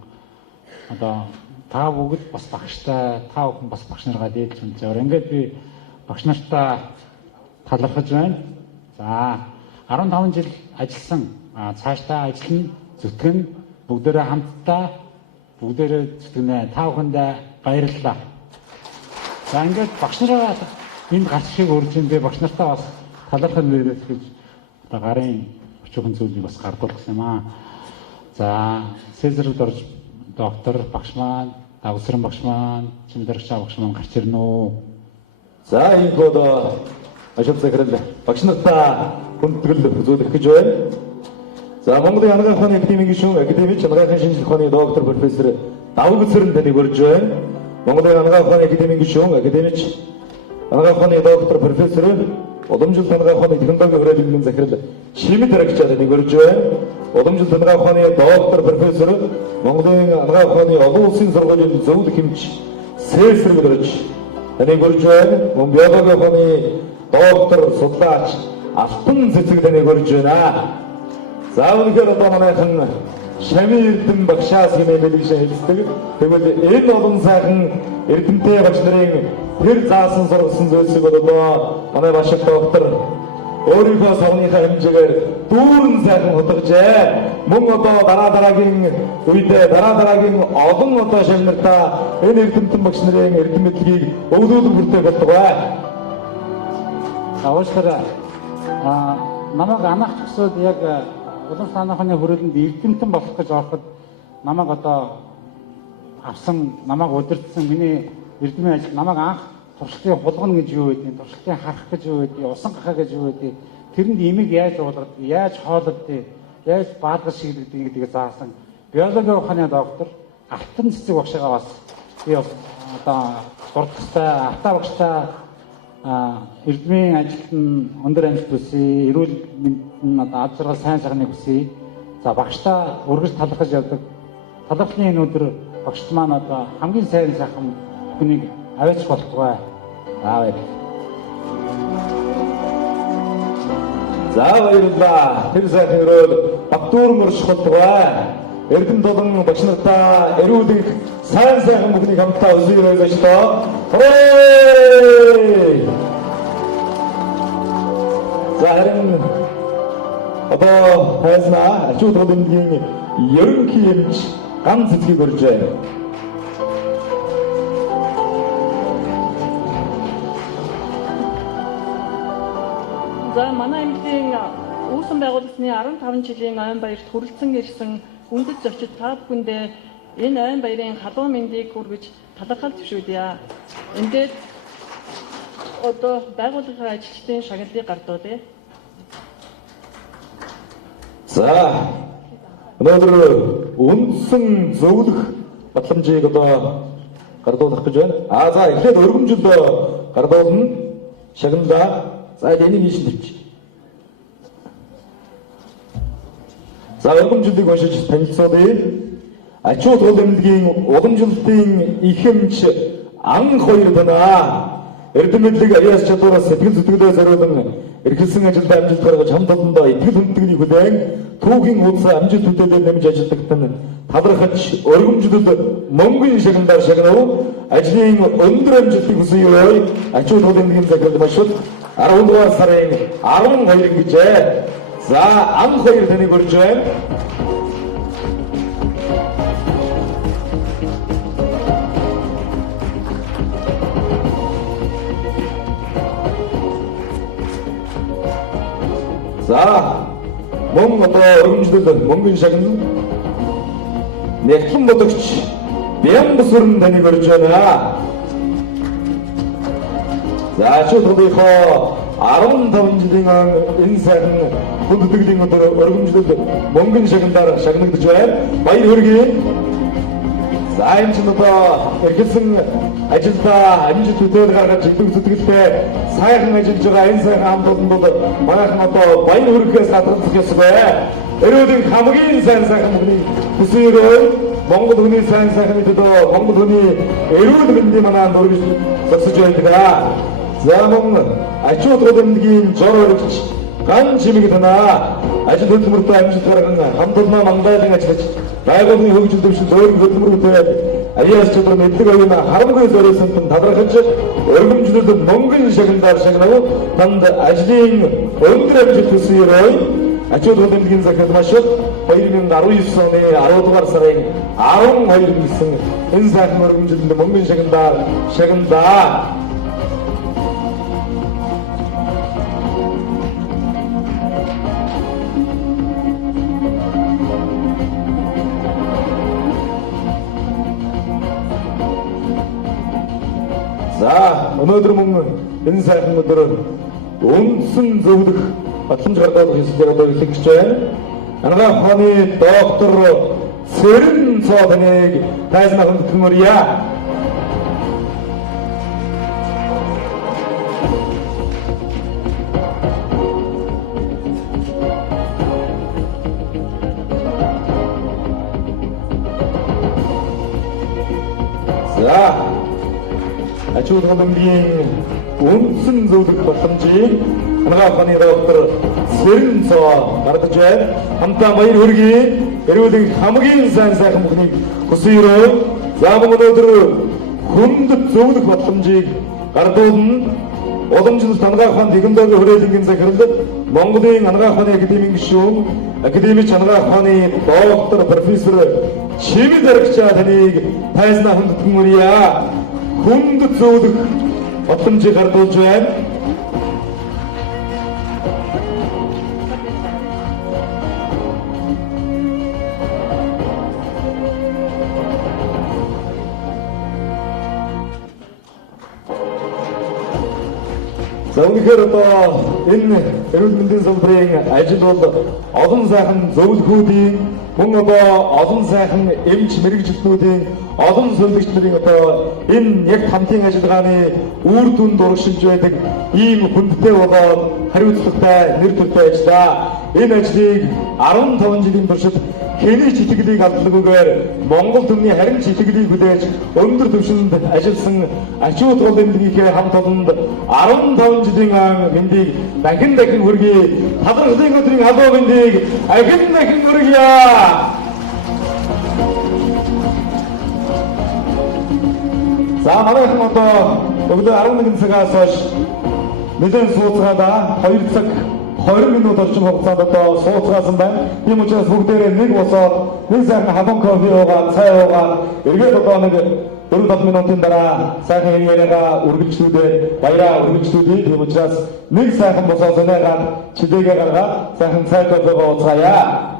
одоо та бүгд бас багштай, та бүхэн бас багш наргаа дээдлж үнцээр. Ингээд би багш нартаа талархаж байна. За 15 жил ажилласан. Цаашдаа ажиллана, зүтгэн бүгдээрээ хамтдаа бүгдээрээ зүтгэнэ. Та бүхэндээ баярлалаа. За ингээд багш нараа энд гарч шиг урьж юм бэ. Багш нартаа бас талархал нэрээс гэж одоо гарын өчүүхэн зүйлийг бас гардуулах юм аа. За Цэзард орж доктор багш маань, Давсран багш маань, Чимэл Оргичаа багш маань гарч ирнэ үү. За энэ код ашиг захирал багш нартаа хүндэтгэл үзүүлэх гэж байна. За Монголын анагаах ухааны академийн гишүүн, академич анагаахын шинжлэх ухааны доктор профессор Давг Цэрэн таныг урьж байна. Монголын анагаах ухааны академийн гишүүн, академич анагаах ухааны доктор профессор уламжлалт анагаах ухааны технологийн хүрээлэнгэн захирал Чимэл Оргичаа таныг урьж байна. Уламжлалт анагаах ухааны доктор профессор Монголын анагаах ухааны олон улсын сургуулийн зөвлөх эмч Сэсрэг урьж таныг урьж байна. Мөн биологи ухааны доктор судлаач Алтан Цэцэг таныг урьж байна. За өнөөдөр одоо манайхан шамын эрдэм багшаас хэмээн мэлгэшээ хэлцдэг. Тэгвэл энэ олон сайхан эрдэмтэй багш нарын тэр заасан сургасан зүйлсийг болоо манай багш доктор өөрийнхөө савныхаа хэмжээгээр дүүрэн сайхан хутгажээ. Мөн одоо дараагийн үедээ дараагийн олон одоо шамнартаа энэ эрдэмтэн багш нарын эрдэм мэдлэгийг өвлүүлэн бүртээх болдог бай. Уучлаарай. Намайг анаах төсөөд яг уламжлалт анагаах ухааны хүрээлэнд эрдэмтэн болох гэж ороход намайг одоо авсан, намайг удирдсан миний эрдэмийн ажил, намайг анх туршлагын хулгана гэж юу байдгийг, туршлагын харах гэж юу байдгийг, усан гахаа гэж юу байдгийг, тэрэнд имийг яаж уулгад, яаж хоолойдгийг, яаж баалгаж шиглэгдгийг гэдгийг заасан. Биологи ухааны доктор Алтан Цэцэг багшаагаа бас би бас одоо суртахтай, автаа багштай эрдмийн ажилд нь өндөр амжилт хүсье, эрүүл мэндийн одоо аж аргал сайн сайхныг хүсье. За багштай үргэлж талархаж явдаг. Талархлын энэ өдөр багшд маань одоо хамгийн сайн сайхан хүнийг аваач болтугай. Баярлалаа. За баярлалаа. Тэр сайхан өрөөл Багдүүр мөрш болтугай. Эрдэм толон багш нартаа эрүүлэх сайн сайхан бүхнийг хамтдаа үзье гэж та. Хөөе! За харин одоо хайснаа ачууд хөдөлгөөний ерөнхий эмч ганц эцгийг өрж байна. За манай эмчийн үүсгэн байгуулалтны 15 жилийн ойн баярт хүрэлцэн ирсэн үндэс зочид та бүхэндээ энэ ойн баярын халуун мэндийг хүргэж талархал зөвшөөдье. Эндээс одоо байгууллагын ажилчдын шагналыг гардуулъя. За өнөөдөр үндсэн зөвлөх батламжийг одоо гардуулах гэж байна. За эхлээд өргөмжил гардуулна. Шагналаа. За энийг ийш тавьчих. За өргөмжлөлийг уншиж танилцуулъя. Ачууд хөдөлгөөний уламжлалтын ихэмж ан хоёр байна. Эрдэмэдлэг аяас чадвараас сэтгэл зүтгэлээ зориулан эрхэлсэн ажилд амжилт гаргаж хамт олондоо итгэл хүндэтгэлийг хүлээн түүхийн удаа амжилт хөдөлгөөд нэмж ажилдагт нь талархаж өргөмжлөл мөнгөний шагналаар шагнав. Ажлын өндөр амжилтыг хүсье. Ачууд хөдөлгөөний захирал машууд 10 дугаар сарын 12 гэжээ. За ан хоёр таныг өрж байна. За мөн одоо өргөмжлөл мөнгөний шагнал нэгтлэн бодогч Бямбсүрэн таныг өрж байна. За ачууд хөдөлгөөнийхөө 15 жилийн энэ сайхан хүндэтгэлийн өдөр өргөмжлөл мөнгөний шагналаар шагнагдж байна. Баяр хүргэе. За энэ ч одоо эргэлсэн ажилдаа амжилт хөтөл гаргаж идэв зүтгэлтэй сайхан ажиллаж байгаа энэ сайхан хамт олонд бол манайхан одоо баяр хүргэхээс гадрах ёсгүй. Өрөөдийн хамгийн сайн сайхан мөнгөний хүсээрөө Монгол хүний сайн сайхан мэдээ Монгол хүний эрүүл мэндийн манаа өргөж зогсож байдаг. За мөн ачууд хөдөлгөөний жор өргөж ган чимэг танаа ажил хөдөлмөртөө амжилт гарган хамт олноо мандайлан ажиллаж байгууллагын хөгжил дэвшил зөөрийн хөдөлмөртэй аяас чадвар мэдлэг оюун харамгүй зориулсан талархаж өргөмжлөлд мөнгөний шагналаар шагнав. Танд ажлын өндөр амжилт хүсье. Ачууд хөдөлгөөний захирал машууд 2019 оны 10 дугаар сарын 12 гэсэн энэ сайхан өргөмжлөлд мөнгөний шагналаар шагналаа. За өнөөдөр мөн энэ сайхан өдөр үндсэн зөвлөх батламж гаргуулах ёслолыг одоо эхлэж байна. Анагаах ухааны доктор Цэрэн цоодныг тайзнаа хүндэтгмөрье. За ачууд хөдөлгөөний үндсэн зөвлөх батламжийг анагаах ухааны доктор Цэрэн цоо гаргаж байна. Хамтдаа баяр хүргэе. Эрүүлийн хамгийн сайн сайхан бүхнийг хүсье. За өнөөдөр хүндэт зөвлөх батламжийг гардуулна. Уламжлалт анагаах ухааны технологийн хүрээлэнгийн захирал Монголын анагаах ухааны академийн гишүүн академич анагаах ухааны доктор профессор Чимэд Аргачаа таныг тайзнаа хүндэтгэмөрье. Хүндэт зөвлөх батламжийг гардуулж байна. За үнэхээр одоо энэ эрүүл мэндийн салбарын ажил бол олон сайхан зөвлөхүүдийн мөн одоо олон сайхан эмч мэрэгжилтнүүдийн олон зөвлөгч нарын одоо энэ яг хамтын ажиллагааны үр дүнд урагшилж байдаг ийм хүндтэй болоод хариуцлагатай нэр төртэй ажиллаа. Энэ ажлыг 15 жилийн туршид хэний ч итгэлийг алдлаггүйгээр Монгол төмний харин ч итгэлийг хүлээж өндөр түвшинд ажилласан ачууд хөдөлгөөний хамт олонд 15 жилийн мэндийг дахин хүргэе. Талархлын өдрийн халуун мэндийг дахин хүргье. За манайхан одоо өглөө 11 цагаас хойш нэлээд сууцгаадаа 2 цаг 20 минут орчим хугацаанд одоо сууцгаасан байна. Тийм учраас бүгдээрээ нэг босоод нэг сайхан халуун кофе уугаад, цай уугаад эргээд одоо нэг 4-7 минутын дараа сайхан яриагаа үргэлжлүүлээ, баяраа үргэлжлүүлээ. Тийм учраас нэг сайхан босоод өнөөдөр чилээгээ гаргаад сайхан цай кофегаа ууцгаая.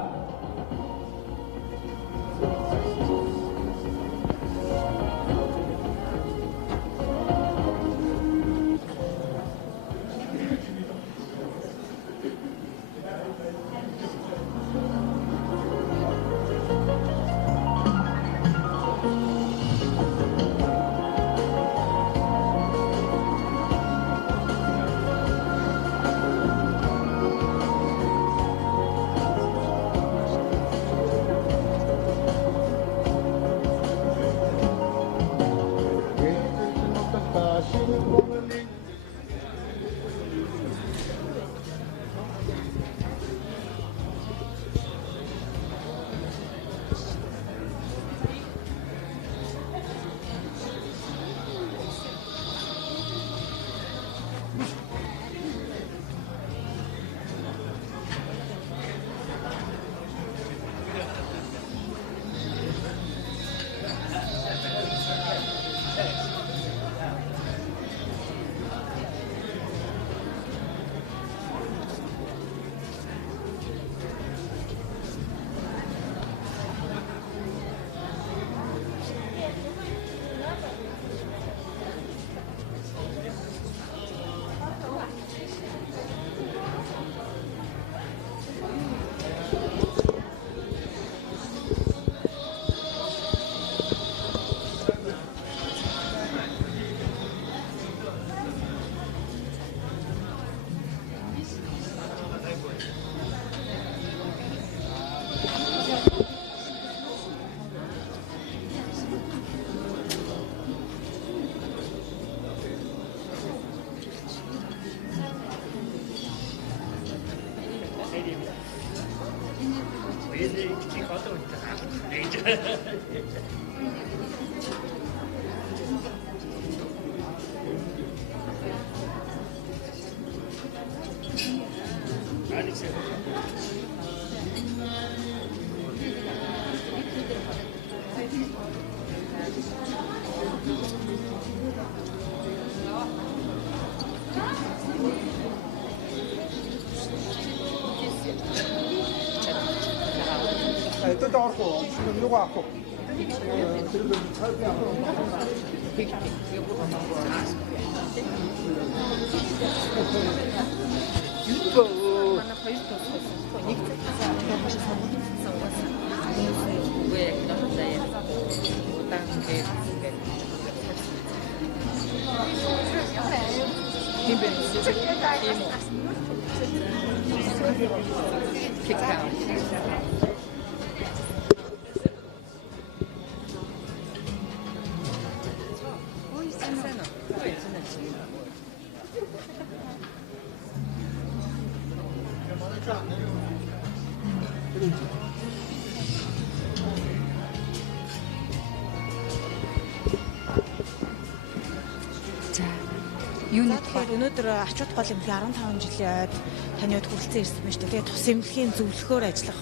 Өнөөдөр ачууд гол эмнэлгийн 15 жилийн ойд таны хувьд хүрэлцэн ирсэн байна шүү дээ. Тэгээд тус эмнэлгийн зөвлөхөөр ажиллах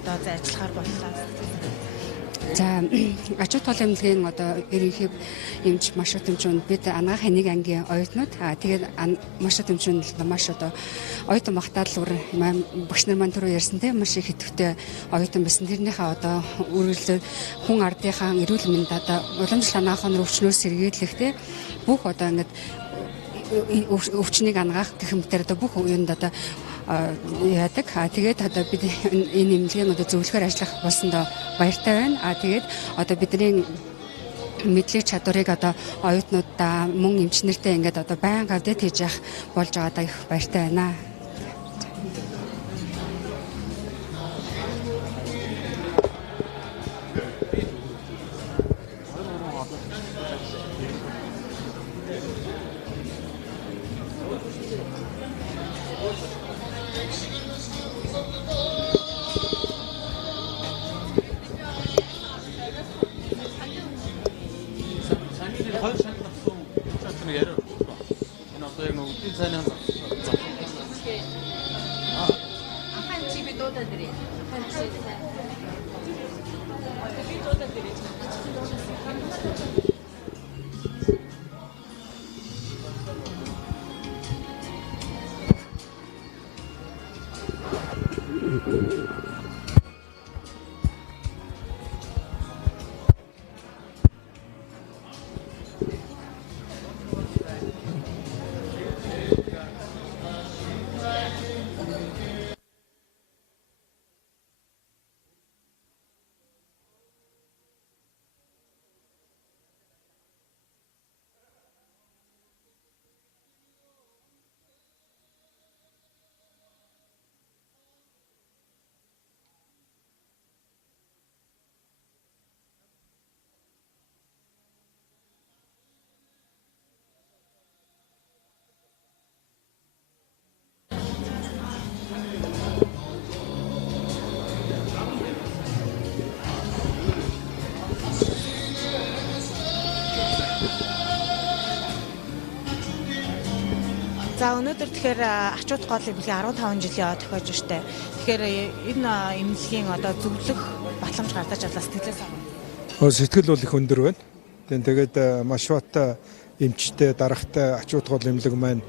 одоо ажиллахаар боллоо. За ачууд гол эмнэлгийн одоо ерөнхий эмч Масств эмчүүд бид анагаах хэнийг ангийн оюутнууд тэгээд Масств эмчүүд маш одоо оюутан багтаал багш нар маань түрүү ярьсан тийм маш их идэвхтэй оюутан байсан. Тэрнийхээ одоо үргэлжлэл хүн ардынхаа эрүүл мэнд одоо уламжлалт анагаахын өвчнөөс сэргийлэх тийм бүх одоо ингээд өвчнийг ангаах гэх мэтээр одоо бүх юунд одоо яадаг. Тэгээд одоо бид энэ эмнэлгийн одоо зөвлөхөр ажиллах болсондоо баяртай байна. Тэгээд одоо бидний мэдлэг чадварыг одоо оюутнуудаа мөн эмчнэртэй ингээд одоо байнга апдейт хийж явах болж байгаадаа их баяртай байна. Хойш За өнөөдөр тэгэхээр ачууд гол эмнэлгийн 15 жилийн тохиож штэ. Тэгэхээр энэ эмнэлгийн одоо зөвлөх батламж гардаж авлаа сэтгэлээс аваа. Сэтгэл бол их өндөр байна. Тэгээд маш бат эмчтэй дарагтай ачууд гол эмнэлэг маань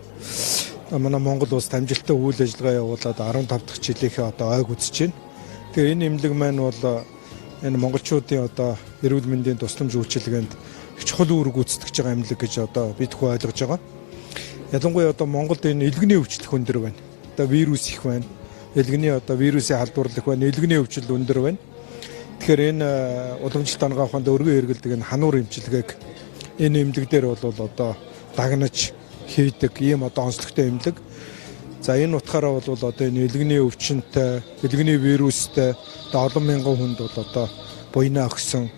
манай Монгол улсад амжилттай үйл ажиллагаа явуулаад 15 дахь жилийнхээ одоо ойг үзэж байна. Тэгэхээр энэ эмнэлэг маань бол энэ монголчуудын одоо эрүүл мэндийн тусламж үйлчилгээнд их чухал үүрэг гүйцэтгэж байгаа эмнэлэг гэж одоо бид хүн ойлгож байгаа. Ялангуяа одоо Монголд энэ элгэний өвчлөх өндөр байна. Одоо вирус их байна. Элгэний одоо вирусын халдварлах байна. Элгэний өвчл өндөр байна. Тэгэхээр энэ уламжлалт ангаа ухаанд өргөн эргэлдэг энэ хануур эмчилгээг энэ эмнэлэг дээр бол одоо дагнаж хийдэг ийм одоо онцлогтой эмнэлэг. За энэ утгаараа бол одоо энэ элгэний өвчнөд, элгэний вирустэй одоо олон мянган хүнд бол одоо буйнаа өгсөн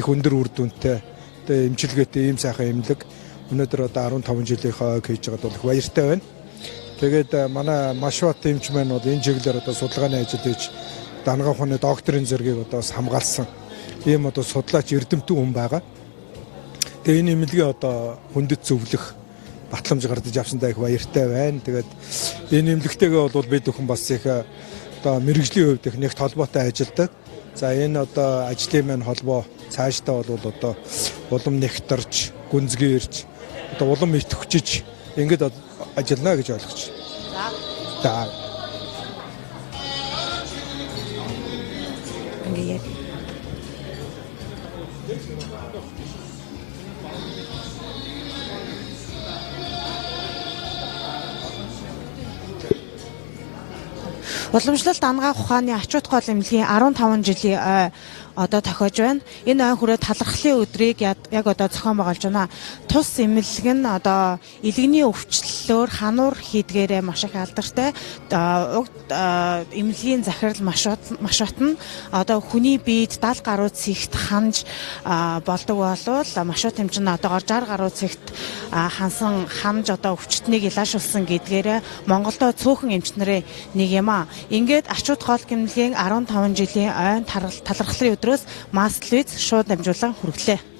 их өндөр үр дүнтэй одоо эмчилгээтэй ийм сайхан эмнэлэг өнөөдөр одоо 15 жилийнхаа ойг хийж байгаад бол их баяртай байна. Тэгээд манай маш бат эмч маань бол энэ чиглэлээр одоо судалгааны ажил хийж дангаа ухааны докторийн зэргийг одоо хамгаалсан ийм одоо судлаач эрдэмтэн хүн байгаа. Тэгээд энэ эмнэлгийн одоо хүндэт зөвлөх батламж гардаж авсандаа их баяртай байна. Тэгээд энэ эмнэлэгтэйгээ бол бид бүхэн бас их одоо мэрэгжлийн хувьд их нэгт холбоотой ажилладаг. За энэ одоо ажлын маань холбоо цаашдаа бол одоо улам нэгтарч, гүнзгийрч одоо улам идэвхжиж ингэж ажиллана гэж ойлгож байна. За. Ингээд уламжлалт ангаах ухааны ачууд гол эмнэлгийн 15 жилийн ой одоо тохиож байна. Энэ ой хүрээ талархлын өдрийг яг одоо зохион байгуулж байна. Тус эмнэлэг нь одоо элгэний өвчлөлөөр хануур хийдгээрээ маш их алдартай. Угд эмнэлгийн захирал маш бат нь одоо хүний биед 70 гаруй цэгт ханж болдог болвол маш бат эмч нь одоогоор 60 гаруй цэгт ханж одоо өвчтнийг илаашуулсан гэдгээрээ Монголдо цөөхөн эмч нарын нэг юм аа. Ингээд ачууд гол эмнэлгийн 15 жилийн ойн талархлын өдрөөс Masstv шууд дамжуулан хүргэлээ.